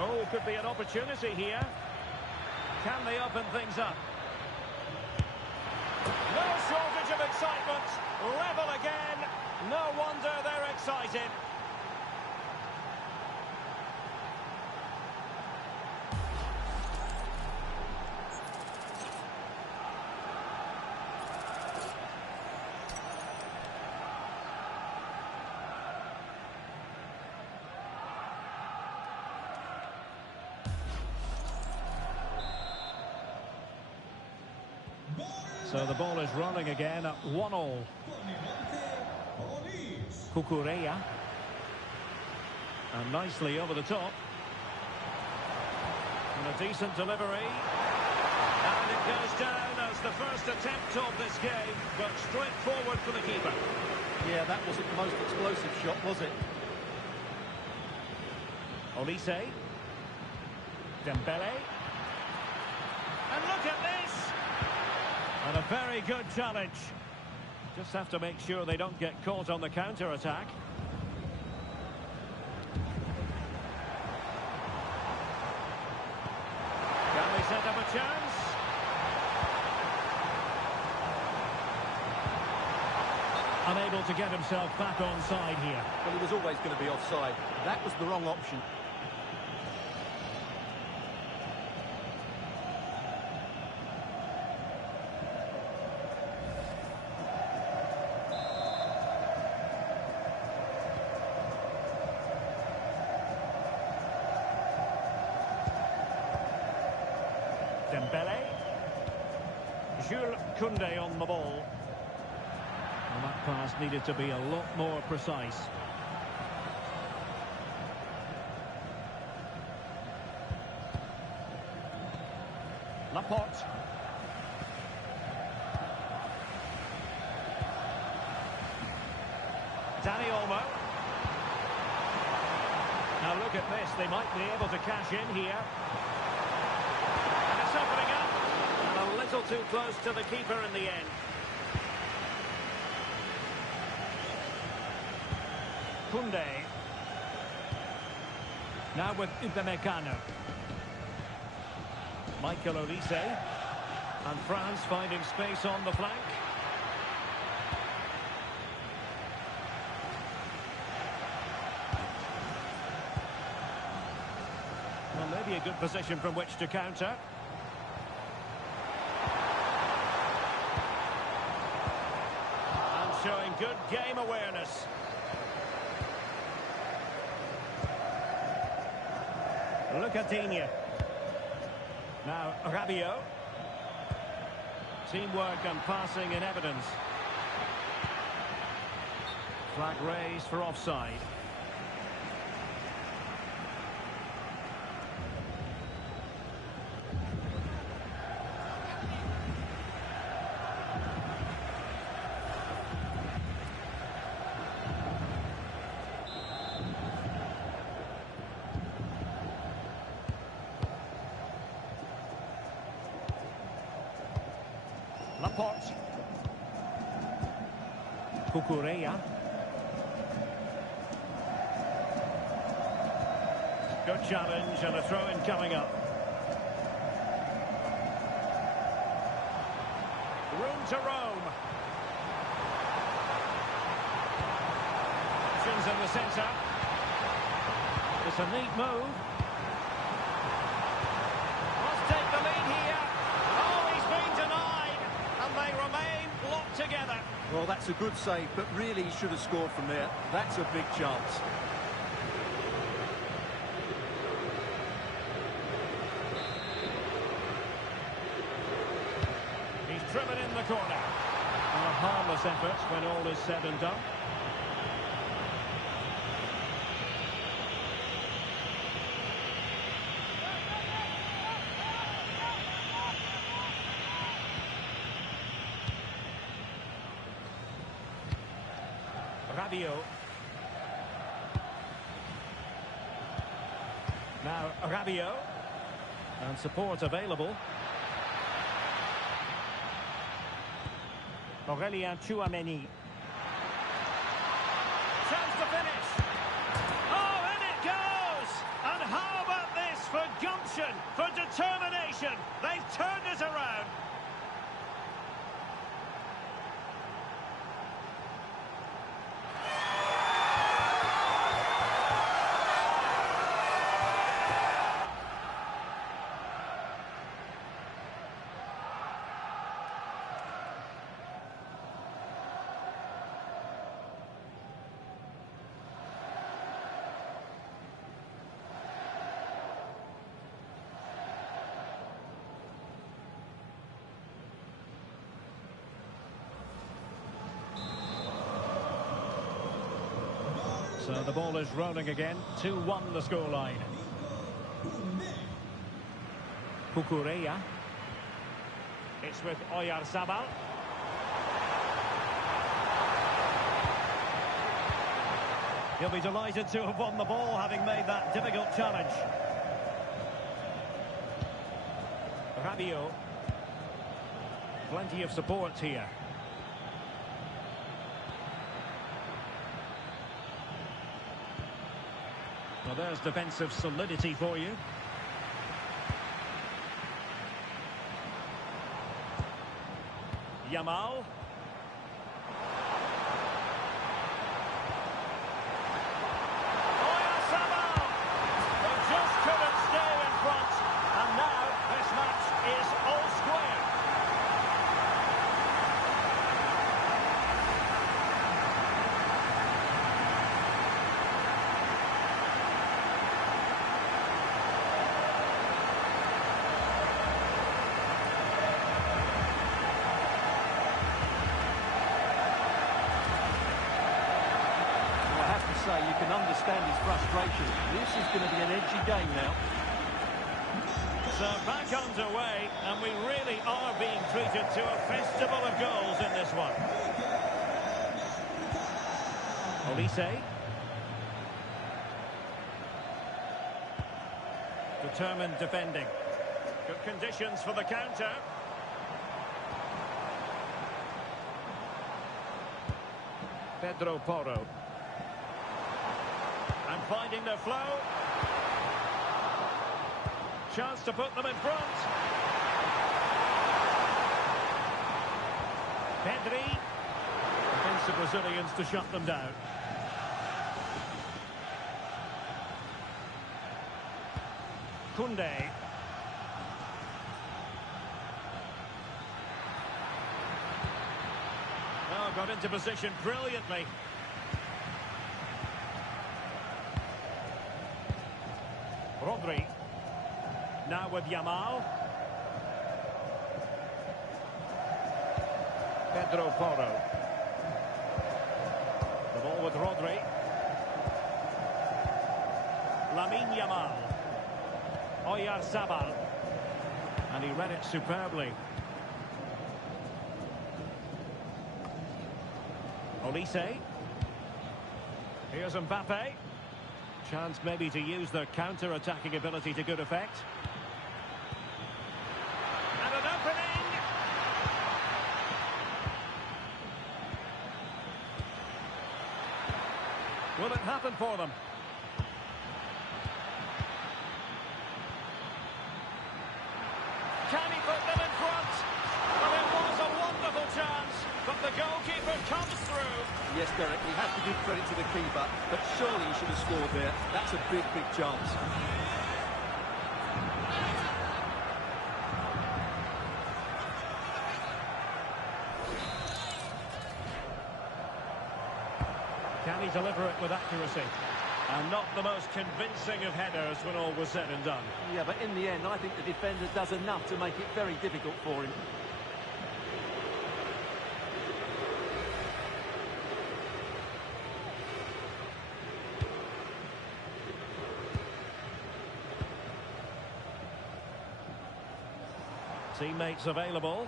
Oh, could be an opportunity here. Can they open things up? No shortage of excitement. Level again. No wonder they're excited. So the ball is running again at 1-1. Cucurella. And nicely over the top. And a decent delivery. And it goes down as the first attempt of this game, but straight forward for the keeper. Yeah, that wasn't the most explosive shot, was it? Olise. Dembele. And look at this! And a very good challenge. Just have to make sure they don't get caught on the counter-attack. Can they set up a chance? Unable to get himself back on side here. Well, he was always going to be offside. That was the wrong option. Dembele. Jules Koundé on the ball. And that pass needed to be a lot more precise. Laporte. Dani Olmo. Now look at this, they might be able to cash in here. And it's opening up. And a little too close to the keeper in the end. Koundé. Now with Upamecano. Michael Olise. And France finding space on the flank. Well, maybe a good position from which to counter. And showing good game awareness. Lucadinha. Now Rabiot. Teamwork and passing in evidence. Flag raised for offside. Laporte. Cucurella. Good challenge and a throw-in coming up. Room to roam. Options in the centre. It's a neat move. Must take the lead here. Oh, he's been denied. And they remain locked together. Well, that's a good save, but really he should have scored from there. That's a big chance. He's driven in the corner. A harmless effort when all is said and done. Rabiot. Now Rabiot. And support available. Aurélien Tchouameni. Chance to finish. Oh, in it goes! And how about this for gumption, for determination? They've turned it around. So the ball is rolling again. 2-1 the scoreline. Cucurella. It's with Oyarzabal. He'll be delighted to have won the ball, having made that difficult challenge. Rabiot. Plenty of support here. Well, there's defensive solidity for you. Yamal. Oyarzabal! They just couldn't stay in front. And now this match is all square. You can understand his frustration. This is going to be an edgy game now. So back underway, and we really are being treated to a festival of goals in this one. Olise. Determined defending. Good conditions for the counter. Pedro Porro. And finding their flow. Chance to put them in front. Pedri. Against the Brazilians to shut them down. Koundé. Oh, got into position brilliantly. Rodri. Now with Yamal. Pedro Porro. The ball with Rodri. Lamine Yamal. Oyarzabal. And he read it superbly. Olise. Here's Mbappe. Chance maybe to use their counter-attacking ability to good effect. And an opening! Will it happen for them? Can he put them in front? Well, it was a wonderful Yes, Derek, we have to give credit to the keeper, but surely he should have scored there. That's a big, big chance. Can he deliver it with accuracy? And not the most convincing of headers when all was said and done. Yeah, but in the end, I think the defender does enough to make it very difficult for him. Teammates available.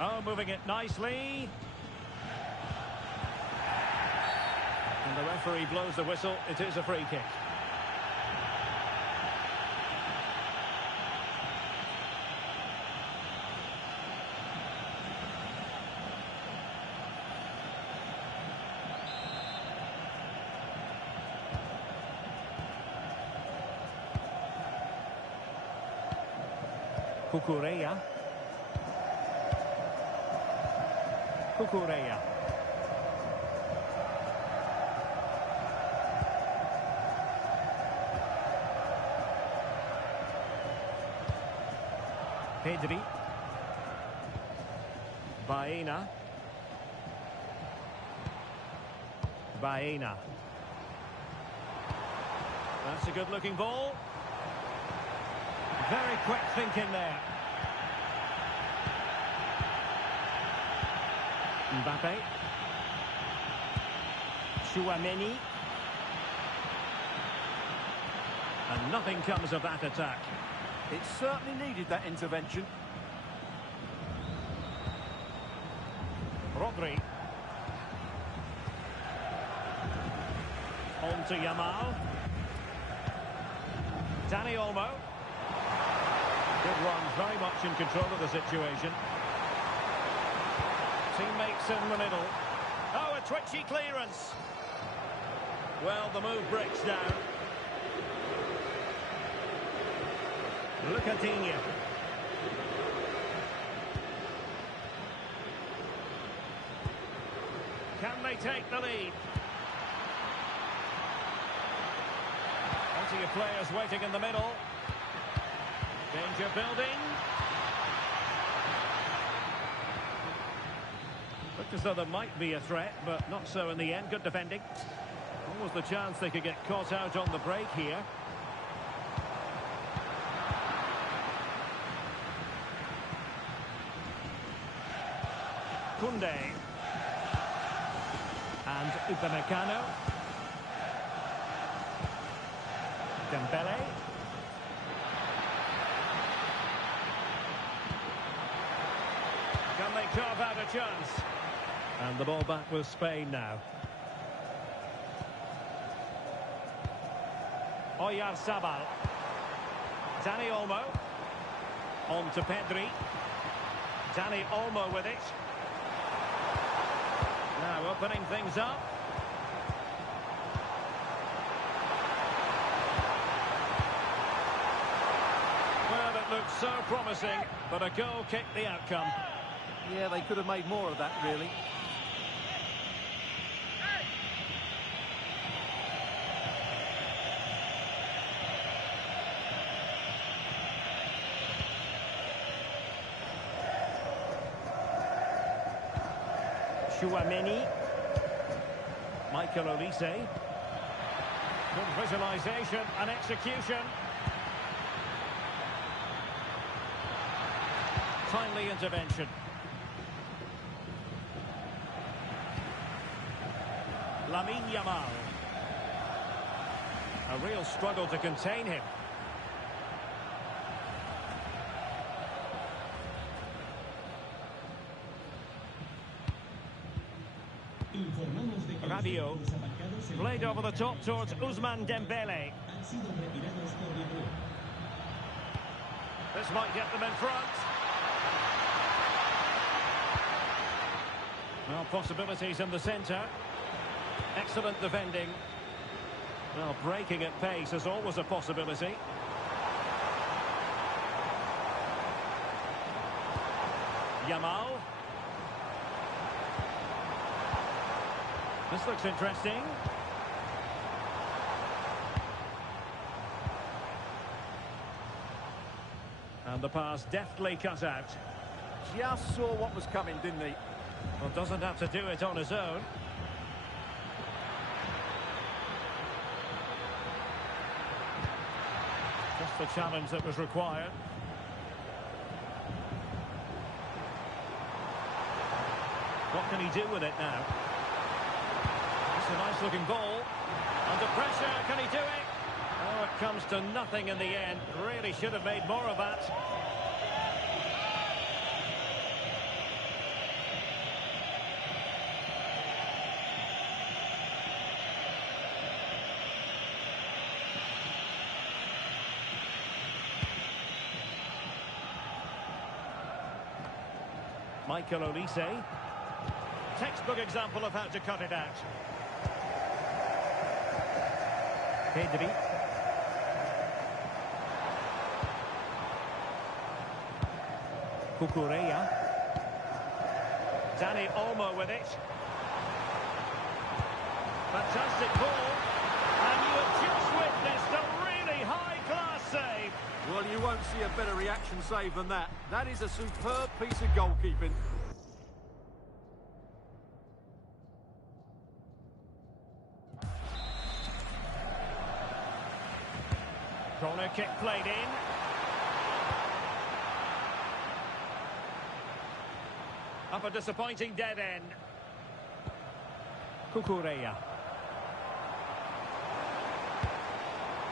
Oh, moving it nicely. And the referee blows the whistle. It is a free kick. Cucurella. Cucurella. Pedri. Baena. Baena. That's a good-looking ball. Very quick thinking there. Mbappe. Chouameni. And nothing comes of that attack. It certainly needed that intervention. Rodri. On to Yamal. Dani Olmo. Good run, very much in control of the situation. Teammates in the middle. Oh, a twitchy clearance. Well, the move breaks down. Lucadinha. Can they take the lead? Plenty of players waiting in the middle. Danger building. Looked as though there might be a threat, but not so in the end. Good defending. What was the chance they could get caught out on the break here? Koundé. And Upamecano. Dembele. Can they carve out a chance? And the ball back with Spain now. Oyarzabal. Dani Olmo. On to Pedri. Dani Olmo with it. Now opening things up. Well, it looks so promising, but a goal kicked the outcome. Yeah, they could have made more of that, really. Chouameni. Michael Olise. Good visualisation and execution. Timely intervention. Lamine Yamal. A real struggle to contain him. Radio. Played over the top towards Ousmane Dembele. This might get them in front. Well, possibilities in the centre. Excellent defending. Well, breaking at pace is always a possibility. Yamal. This looks interesting. And the pass deftly cut out. Just saw what was coming, didn't he? Well, doesn't have to do it on his own. Just the challenge that was required. What can he do with it now? It's a nice looking ball. Under pressure, can he do it? Oh, it comes to nothing in the end. Really should have made more of that. Michael Olise. Textbook example of how to cut it out. Pedri. Cucurella. Dani Olmo with it. Fantastic ball. And you have just witnessed a really high-class save. Well, you won't see a better reaction save than that. That is a superb piece of goalkeeping. Corner kick played in. Up a disappointing dead end. Cucurella.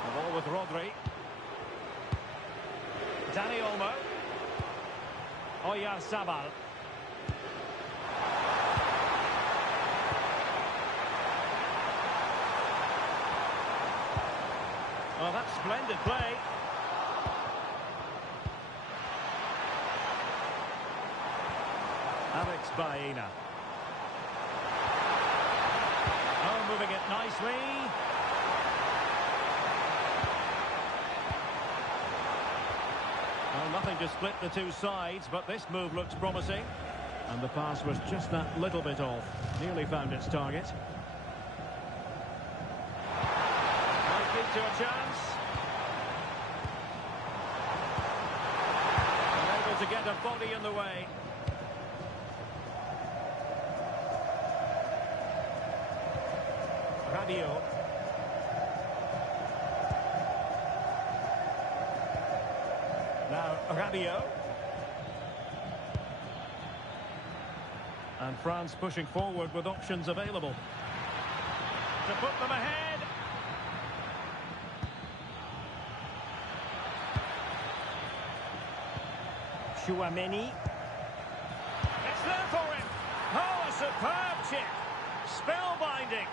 The ball with Rodri. Dani Olmo. Oyarzabal. Well, that's splendid play. Alex Baena. Oh, moving it nicely. Well, nothing to split the two sides, but this move looks promising. And the pass was just that little bit off. Nearly found its target. Might lead to a chance. Unable to get a body in the way. Rabiot. Now Rabiot. And France pushing forward with options available. To put them ahead. Chouameni. It's there for him. Oh, a superb chip. Spellbinding.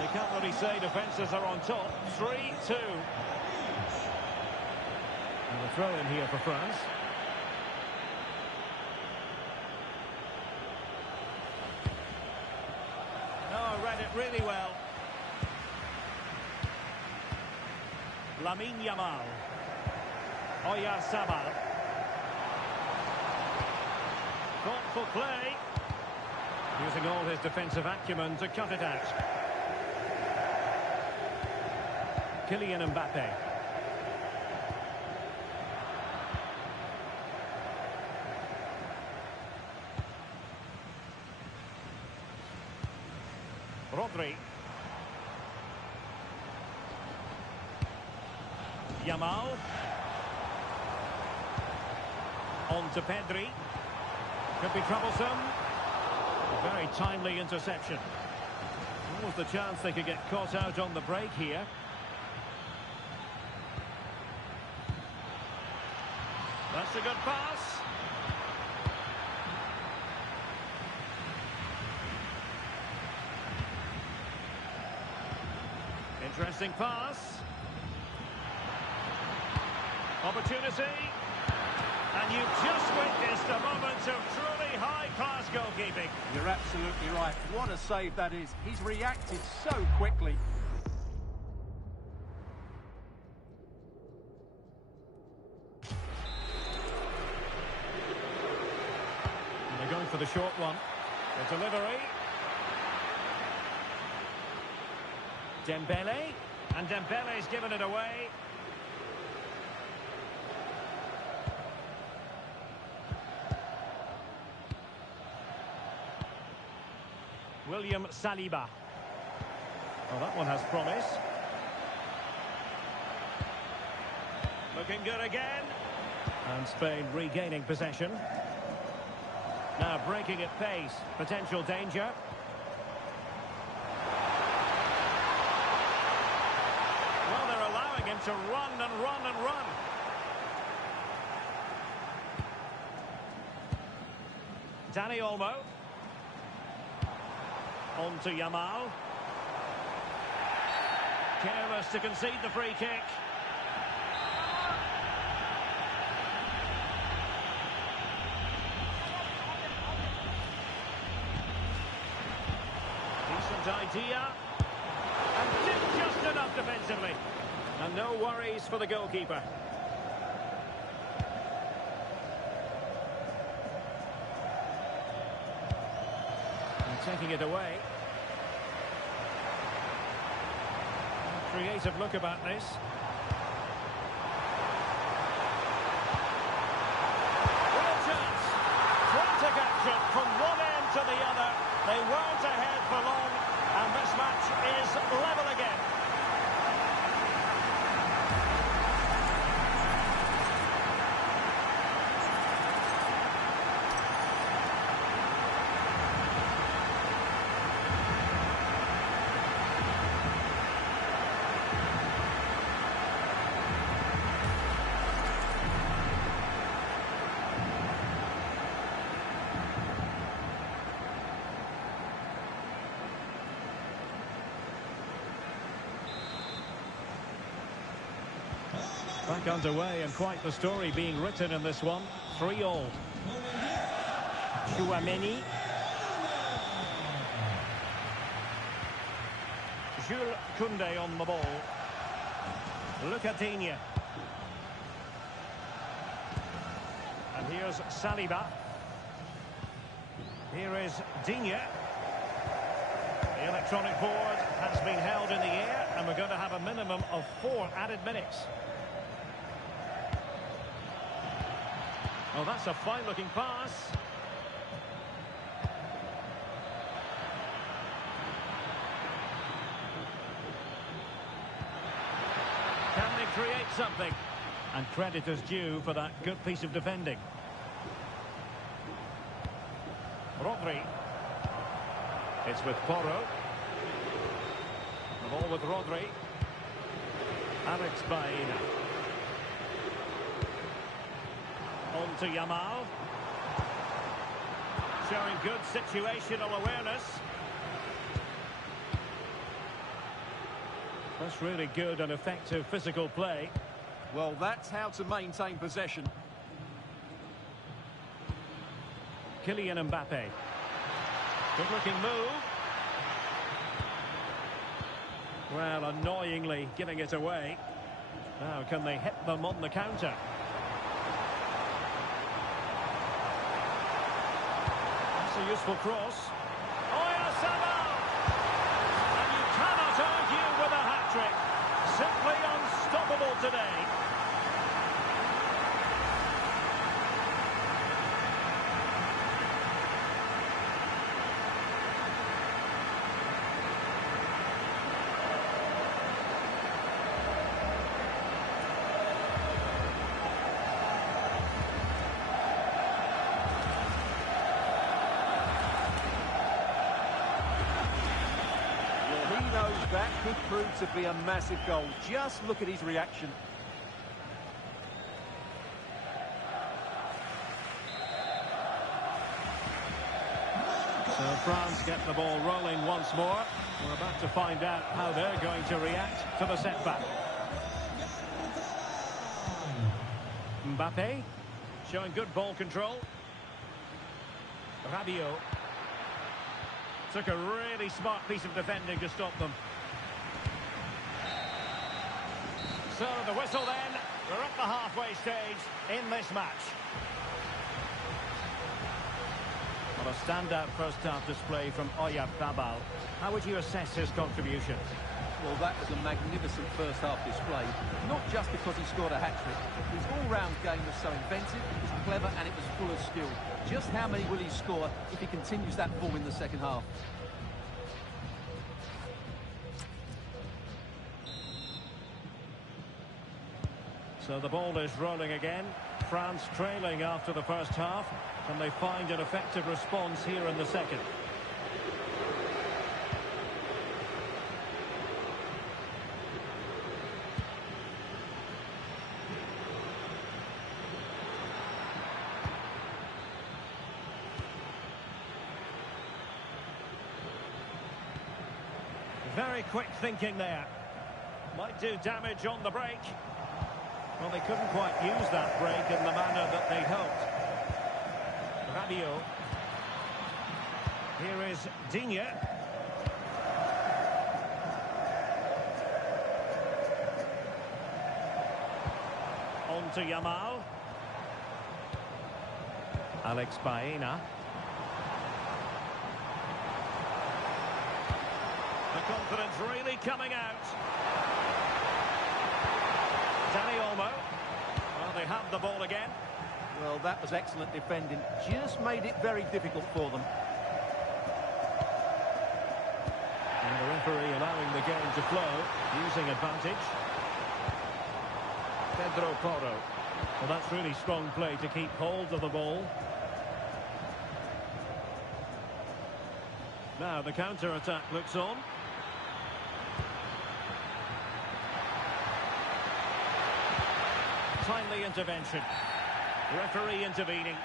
You can't really say defences are on top. 3-2. And a throw in here for France. Oh, read it really well. Lamine Yamal. Oyarzabal. Thoughtful play. Using all his defensive acumen to cut it out. Kylian Mbappé. Rodri. Yamal. On to Pedri. Could be troublesome. A very timely interception. What was the chance they could get caught out on the break here? That's a good pass. Interesting pass. Opportunity. And you've just witnessed a moment of truly high-class goalkeeping. You're absolutely right. What a save that is. He's reacted so quickly. And they're going for the short one. The delivery. Dembele. And Dembele's given it away. William Saliba. Well, that one has promise. Looking good again. And Spain regaining possession. Now breaking at pace. Potential danger. Well, they're allowing him to run and run and run. Dani Olmo. On to Yamal. Careless to concede the free kick. Decent idea. And did just enough defensively. And no worries for the goalkeeper. Taking it away. Creative look about this. Real chance. Frantic action from one end to the other. They weren't ahead for long, and this match is level again. Back underway, and quite the story being written in this one. 3-3. Chouameni. Jules Koundé on the ball. Lucadinha. And here's Saliba. Here is Digne. The electronic board has been held in the air, and we're going to have a minimum of 4 added minutes. Oh, that's a fine-looking pass. Can they create something? And credit is due for that good piece of defending. Rodri. It's with Porro. The ball with Rodri. Alex Baena. On to Yamal. Showing good situational awareness. That's really good and effective physical play. Well, that's how to maintain possession. Kylian Mbappé. Good-looking move. Well, annoyingly giving it away. Now, can they hit them on the counter? A useful cross. Oyarzabal! And you cannot argue with a hat-trick. Simply unstoppable today. That could prove to be a massive goal. Just look at his reaction. So France get the ball rolling once more. We're about to find out how they're going to react to the setback. Mbappe, showing good ball control. Rabiot. Took a really smart piece of defending to stop them. So the whistle then. We're at the halfway stage in this match. Well, a standout first-half display from Oyarzabal. How would you assess his contribution? Well, that was a magnificent first-half display. Not just because he scored a hat-trick. His all-round game was so inventive, it was clever, and it was full of skill. Just how many will he score if he continues that form in the second half? So the ball is rolling again. France trailing after the first half. Can they find an effective response here in the second? Very quick thinking there. Might do damage on the break. Well, they couldn't quite use that break in the manner that they'd hoped. Rabiot. Here is Digne. On to Yamal. Alex Baena. The confidence really coming out. Dani Olmo. Well, they have the ball again. Well, that was excellent defending. Just made it very difficult for them. And the referee allowing the game to flow, using advantage. Pedro Porro. Well, that's really strong play to keep hold of the ball. Now the counter-attack looks on. Timely intervention. Referee intervening.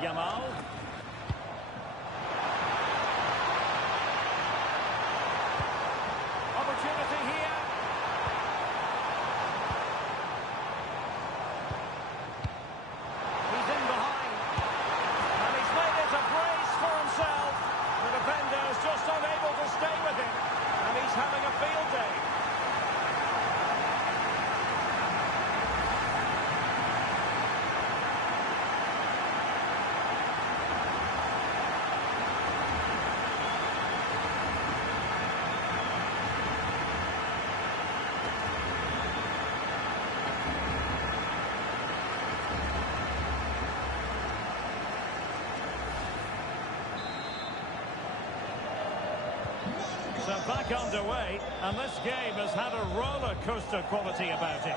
Yamal. Opportunity here. He's in behind. And he's made it a brace for himself. The defender is just unable to stay with him. And he's having a field day. So back underway, and this game has had a roller coaster quality about it.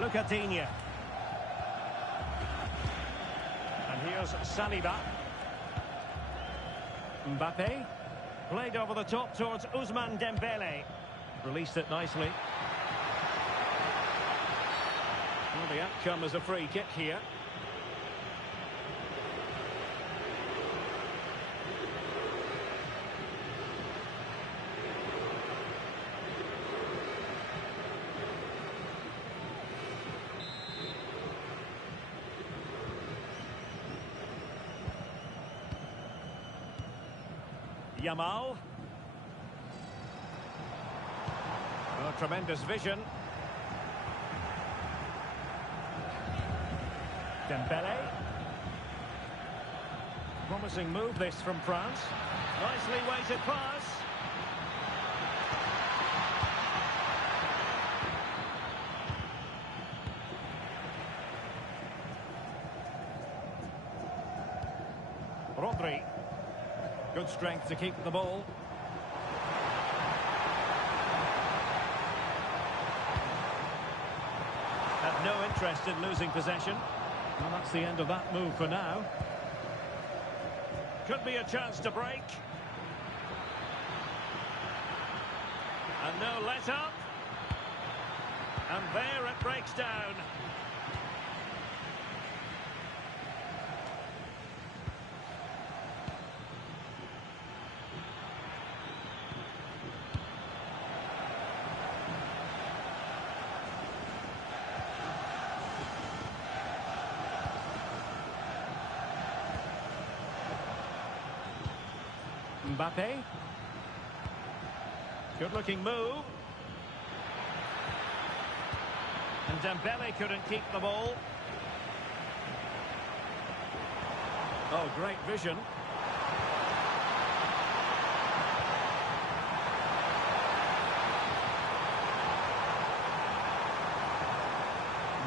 Look at Digne. And here's Saliba. Mbappe. Played over the top towards Ousmane Dembele. Released it nicely. Well, the outcome is a free kick here. Yamal. Oh, tremendous vision. Dembele. Promising move this from France. Nicely weighted pass. Rodri. Good strength to keep the ball. interest in losing possession. Well, that's the end of that move for now. Could be a chance to break. And no let-up. And there it breaks down. Mbappe. Good-looking move. And Dembele couldn't keep the ball. Oh, great vision.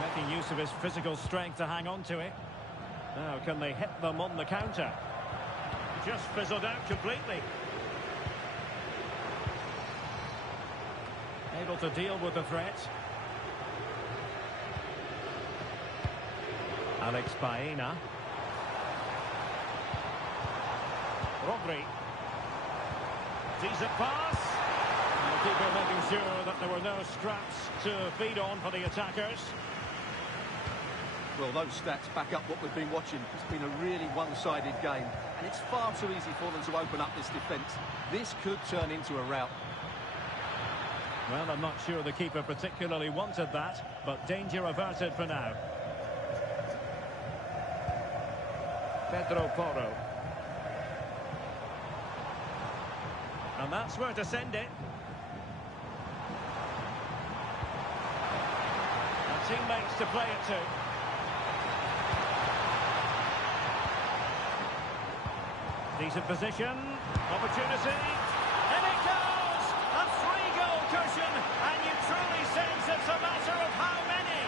Making use of his physical strength to hang on to it. Now, can they hit them on the counter? Just fizzled out completely. Able to deal with the threat. Alex Baena. Rodri. Decent pass. And the keeper making sure that there were no scraps to feed on for the attackers. Well, those stats back up what we've been watching. It's been a really one-sided game, and it's far too easy for them to open up this defence. This could turn into a rout. Well, I'm not sure the keeper particularly wanted that, but danger averted for now. Pedro Porro. And that's where to send it. And teammates to play it to. Decent position, opportunity, and it goes! A 3-goal cushion, and you truly sense it's a matter of how many.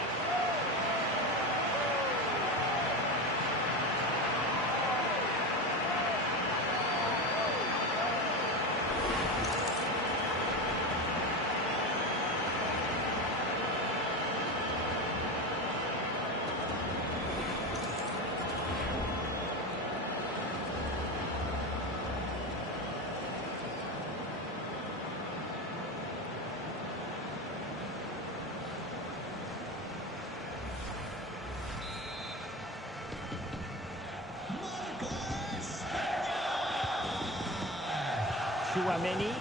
Chouameni.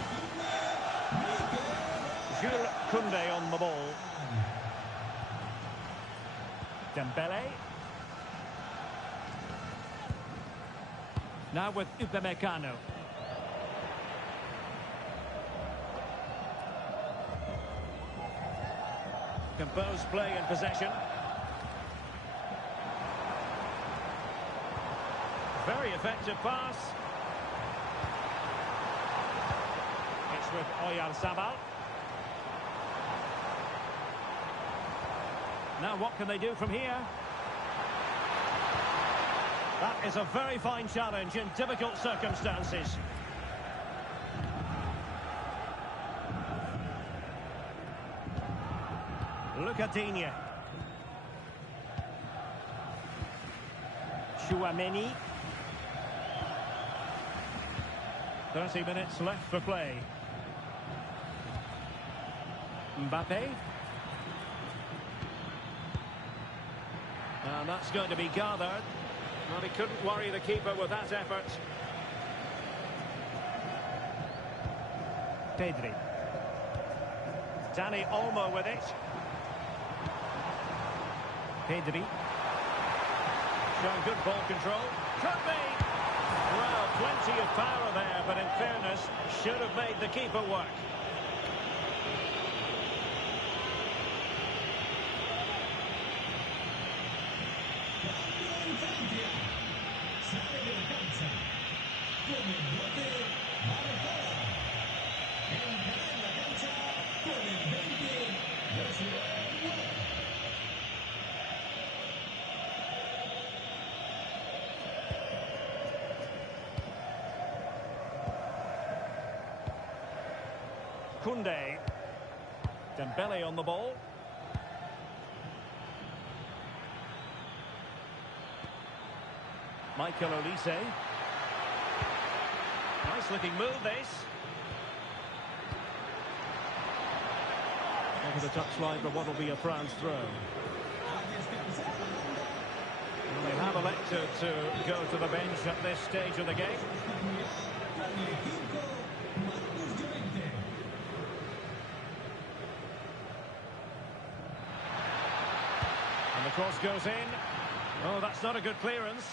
Jules Koundé on the ball. Dembele. Now with Upamecano. Composed play in possession. Very effective pass. It's with Oyarzabal. Now what can they do from here? That is a very fine challenge in difficult circumstances. Lucadinha. Chouameni. 30 minutes left for play. Mbappe. And that's going to be gathered. Well, he couldn't worry the keeper with that effort. Pedri. Dani Olmo with it. Pedri. Showing good ball control. Could be. Well, plenty of power there, but in fairness, should have made the keeper work. Koundé. Dembele on the ball. Michael Olise. Nice looking move, this. Over the touchline for what will be a France throw. Well, they have elected to go to the bench at this stage of the game. And the cross goes in. Oh, that's not a good clearance.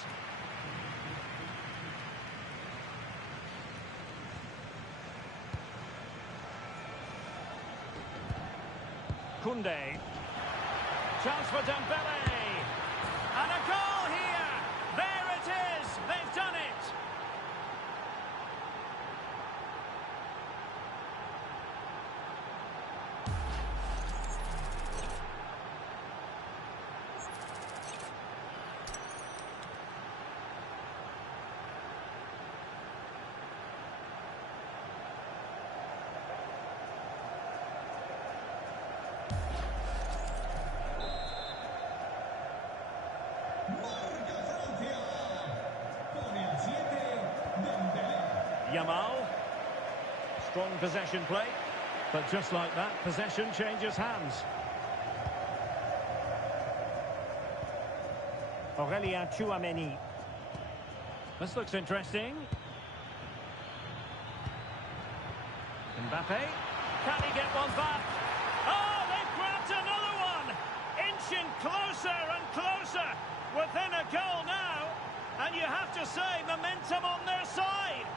Koundé. Chance for Dembele. And a goal here. There it is. They've done it. Yamal. Strong possession play. But just like that, possession changes hands. Aurélien Tchouameni. This looks interesting. Mbappe. Can he get one back? Oh, they've grabbed another one! Inching closer and closer. Within a goal now. And you have to say, momentum on their side.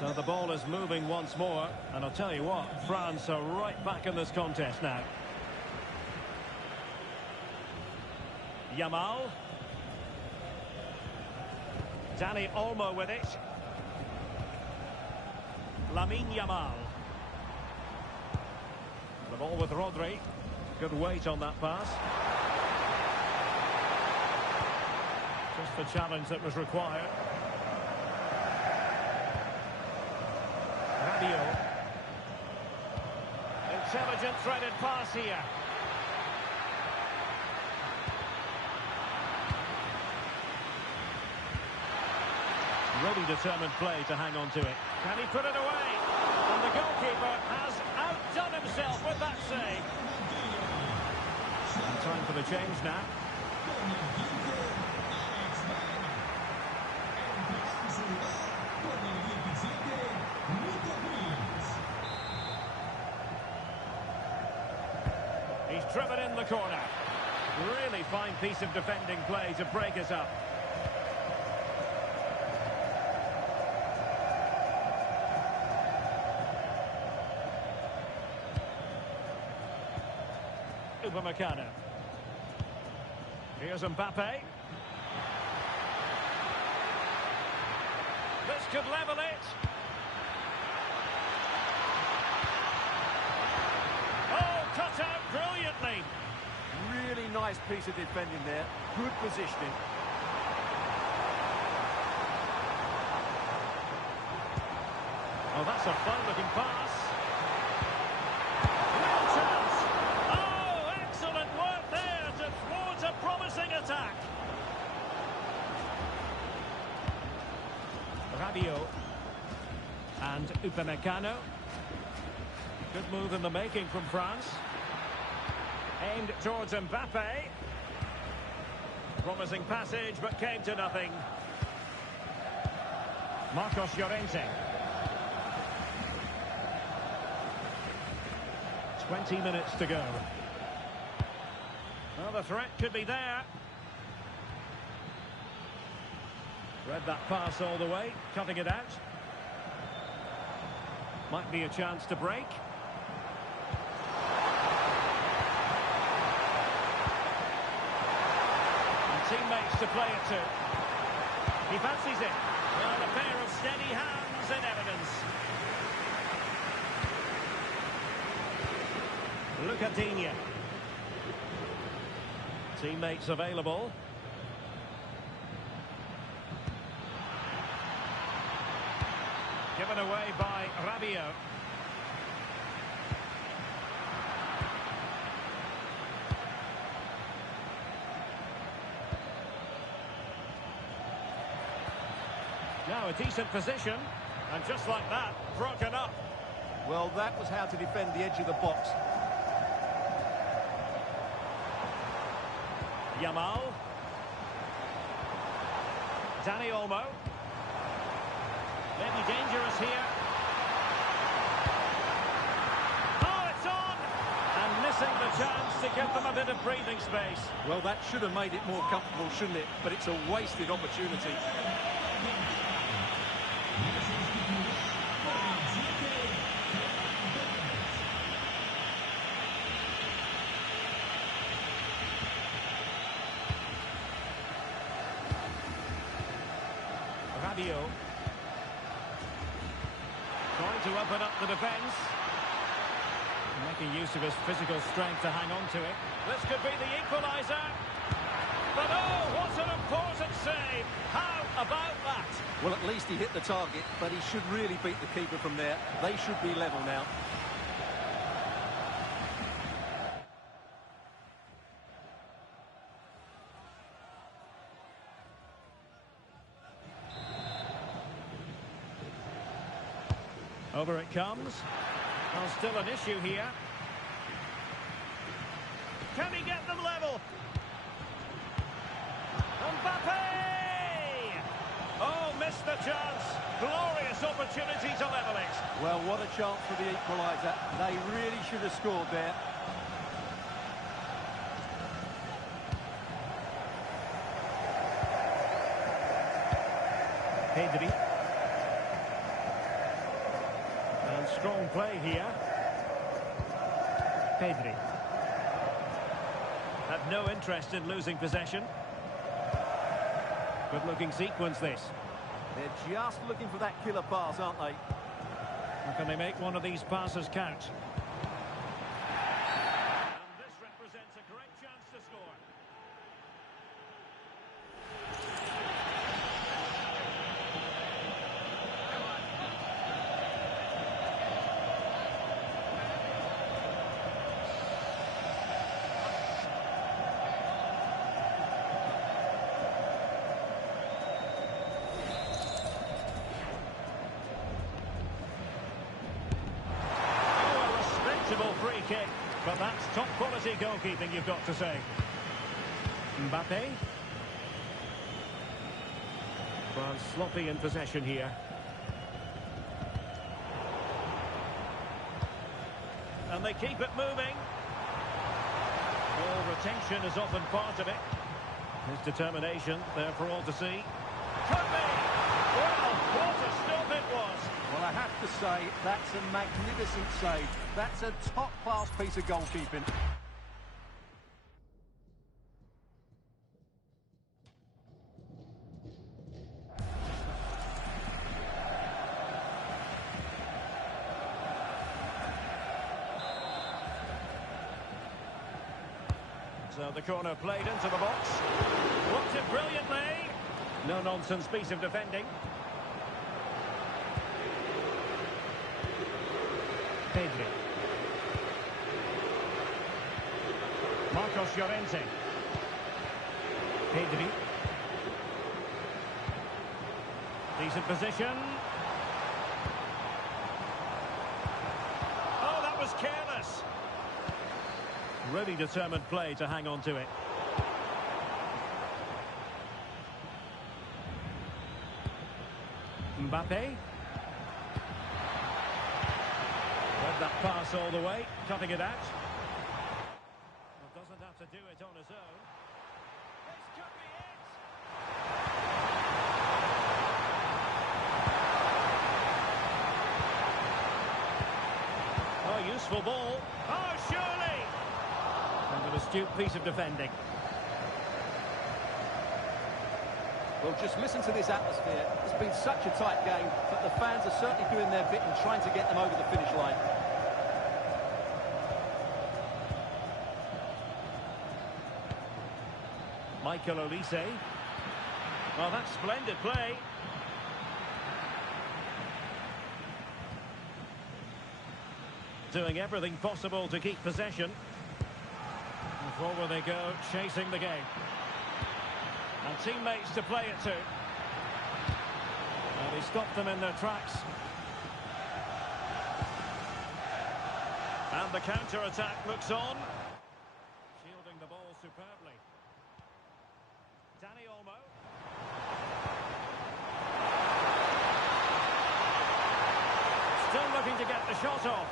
So the ball is moving once more, and I'll tell you what, France are right back in this contest now. Yamal. Dani Olmo with it. Lamine Yamal. The ball with Rodri. Good weight on that pass. Just the challenge that was required. Intelligent threaded pass here. Really determined play to hang on to it. Can he put it away? And the goalkeeper has outdone himself with that save. And time for the change now. He's driven in the corner. Really fine piece of defending play to break us up. Upamecano. Here's Mbappe. This could level it. Cut out brilliantly. Really nice piece of defending there. Good positioning. Oh, that's a fine-looking pass. Real chance. Oh, excellent work there to thwart a promising attack. Rabiot. And Upamecano. Good move in the making from France. Aimed towards Mbappe. Promising passage, but came to nothing. Marcos Llorente. 20 minutes to go. Well, the threat could be there. Read that pass all the way, cutting it out. Might be a chance to break. teammates to play it to. He fancies it. Well, a pair of steady hands in evidence. Look at Digne. Teammates available. Given away by Rabiot. Now a decent position, and just like that, broken up. Well, that was how to defend the edge of the box. Yamal. Dani Olmo. Maybe dangerous here. Oh, it's on! And missing the chance to give them a bit of breathing space. Well, that should have made it more comfortable, shouldn't it? But it's a wasted opportunity. Rabiot. Trying to open up the defence. Making use of his physical strength to hang on to it. This could be the equaliser. But oh, what an important save. How about that? Well, at least he hit the target, but he should really beat the keeper from there. They should be level now. Over it comes. Well, still an issue here. Can he get them level? Mbappe! Oh, missed the chance. Glorious opportunity to level it. Well, what a chance for the equaliser. They really should have scored there. Pedri. And strong play here. Pedri. Have no interest in losing possession. Good looking sequence this. They're just looking for that killer pass, aren't they? Or can they make one of these passes count? And this represents a great chance to score. Free kick, but that's top quality goalkeeping, you've got to say. Mbappe. France sloppy in possession here. And they keep it moving. Ball retention is often part of it. His determination there for all to see. Could be! Well, what a stop it was! Well, I have to say, that's a magnificent save. That's a top-class piece of goalkeeping. So the corner played into the box. Blocked it brilliantly. No-nonsense piece of defending. Pedri. Marcos Llorente. Pedri. Decent position. Oh, that was careless. Really determined play to hang on to it. Mbappe. Read that pass all the way, cutting it out. Well, doesn't have to do it on his own. This could be it! Oh, useful ball. Oh, surely! And an astute piece of defending. Well, just listen to this atmosphere. It's been such a tight game, but the fans are certainly doing their bit and trying to get them over the finish line. Michael Olise. Well, that's splendid play. Doing everything possible to keep possession. And forward they go, chasing the game. And teammates to play it to. And he stopped them in their tracks. And the counter-attack looks on. Shielding the ball superbly. Dani Olmo. Still looking to get the shot off.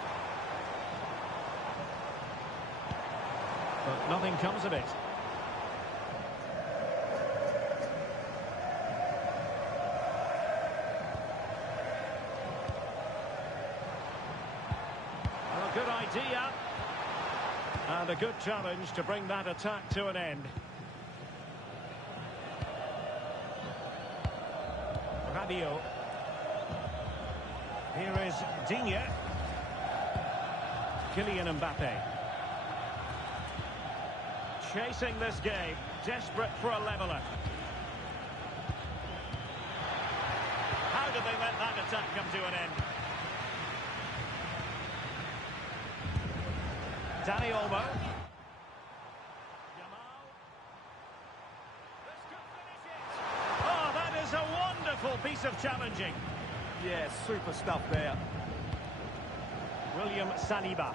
But nothing comes of it. Well, good idea. And a good challenge to bring that attack to an end. Rabiot. Here is Digne. Kylian Mbappé. Chasing this game, desperate for a leveller. How did they let that attack come to an end? Dani Olmo. Yamal. This could finish it. Oh, that is a wonderful piece of challenging. Yeah, super stuff there. William Saliba.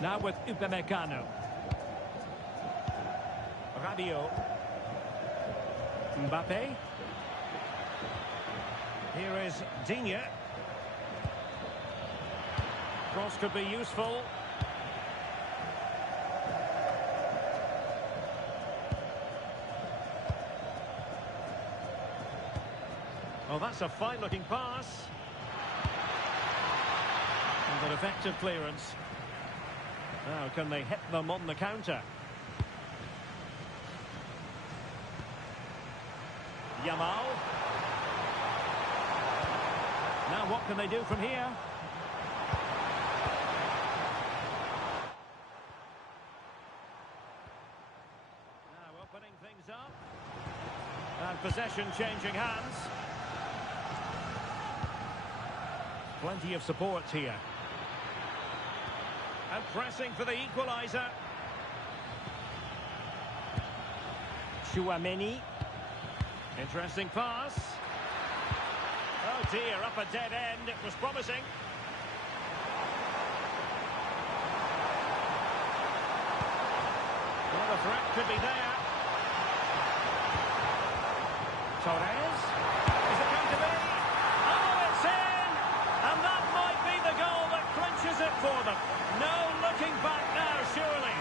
Now with Upamecano. Rabiot. Mbappe. Here is Digne. Cross could be useful. Well, that's a fine-looking pass. And an effective clearance. Now, can they hit them on the counter? Yamal. Now what can they do from here? Now opening things up. And possession changing hands. Plenty of support here. And pressing for the equaliser. Chouameni. Interesting pass. Oh dear, up a dead end. It was promising. Well, the threat could be there. Torres. Is it going to be? Oh, it's in! And that might be the goal that clinches it for them. No looking back now, surely.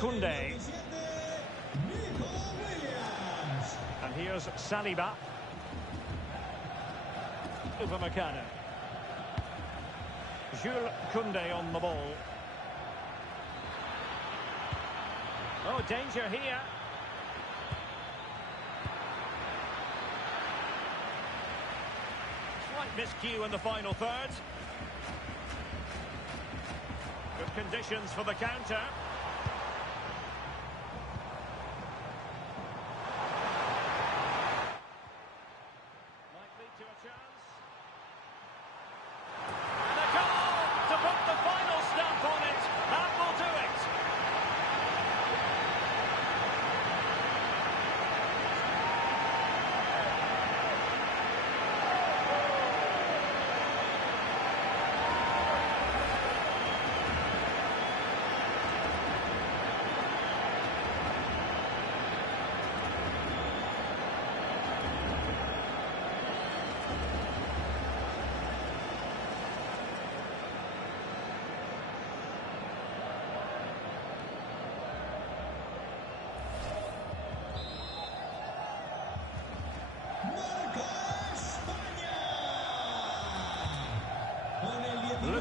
Koundé. And here's Saliba. Upamecano. Jules Koundé on the ball. Oh, danger here. Slight miscue in the final third. Good conditions for the counter.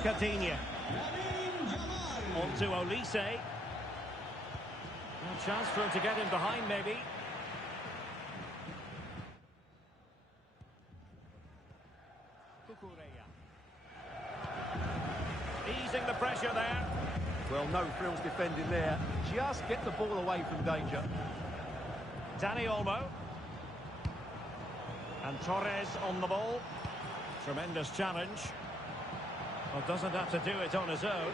Coutinho. On to Olise. A chance for him to get in behind, maybe. Easing the pressure there. Well, no frills defending there. Just get the ball away from danger. Dani Olmo. And Torres on the ball. Tremendous challenge. Well, doesn't have to do it on his own.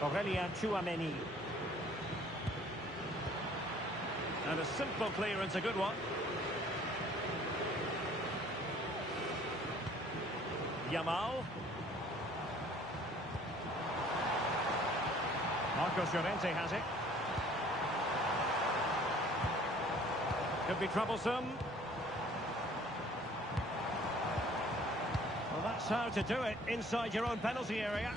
Aurelien Tchouameni. And a simple clearance, a good one. Yamal. Marcos Llorente has it. Could be troublesome. Well, that's how to do it inside your own penalty area.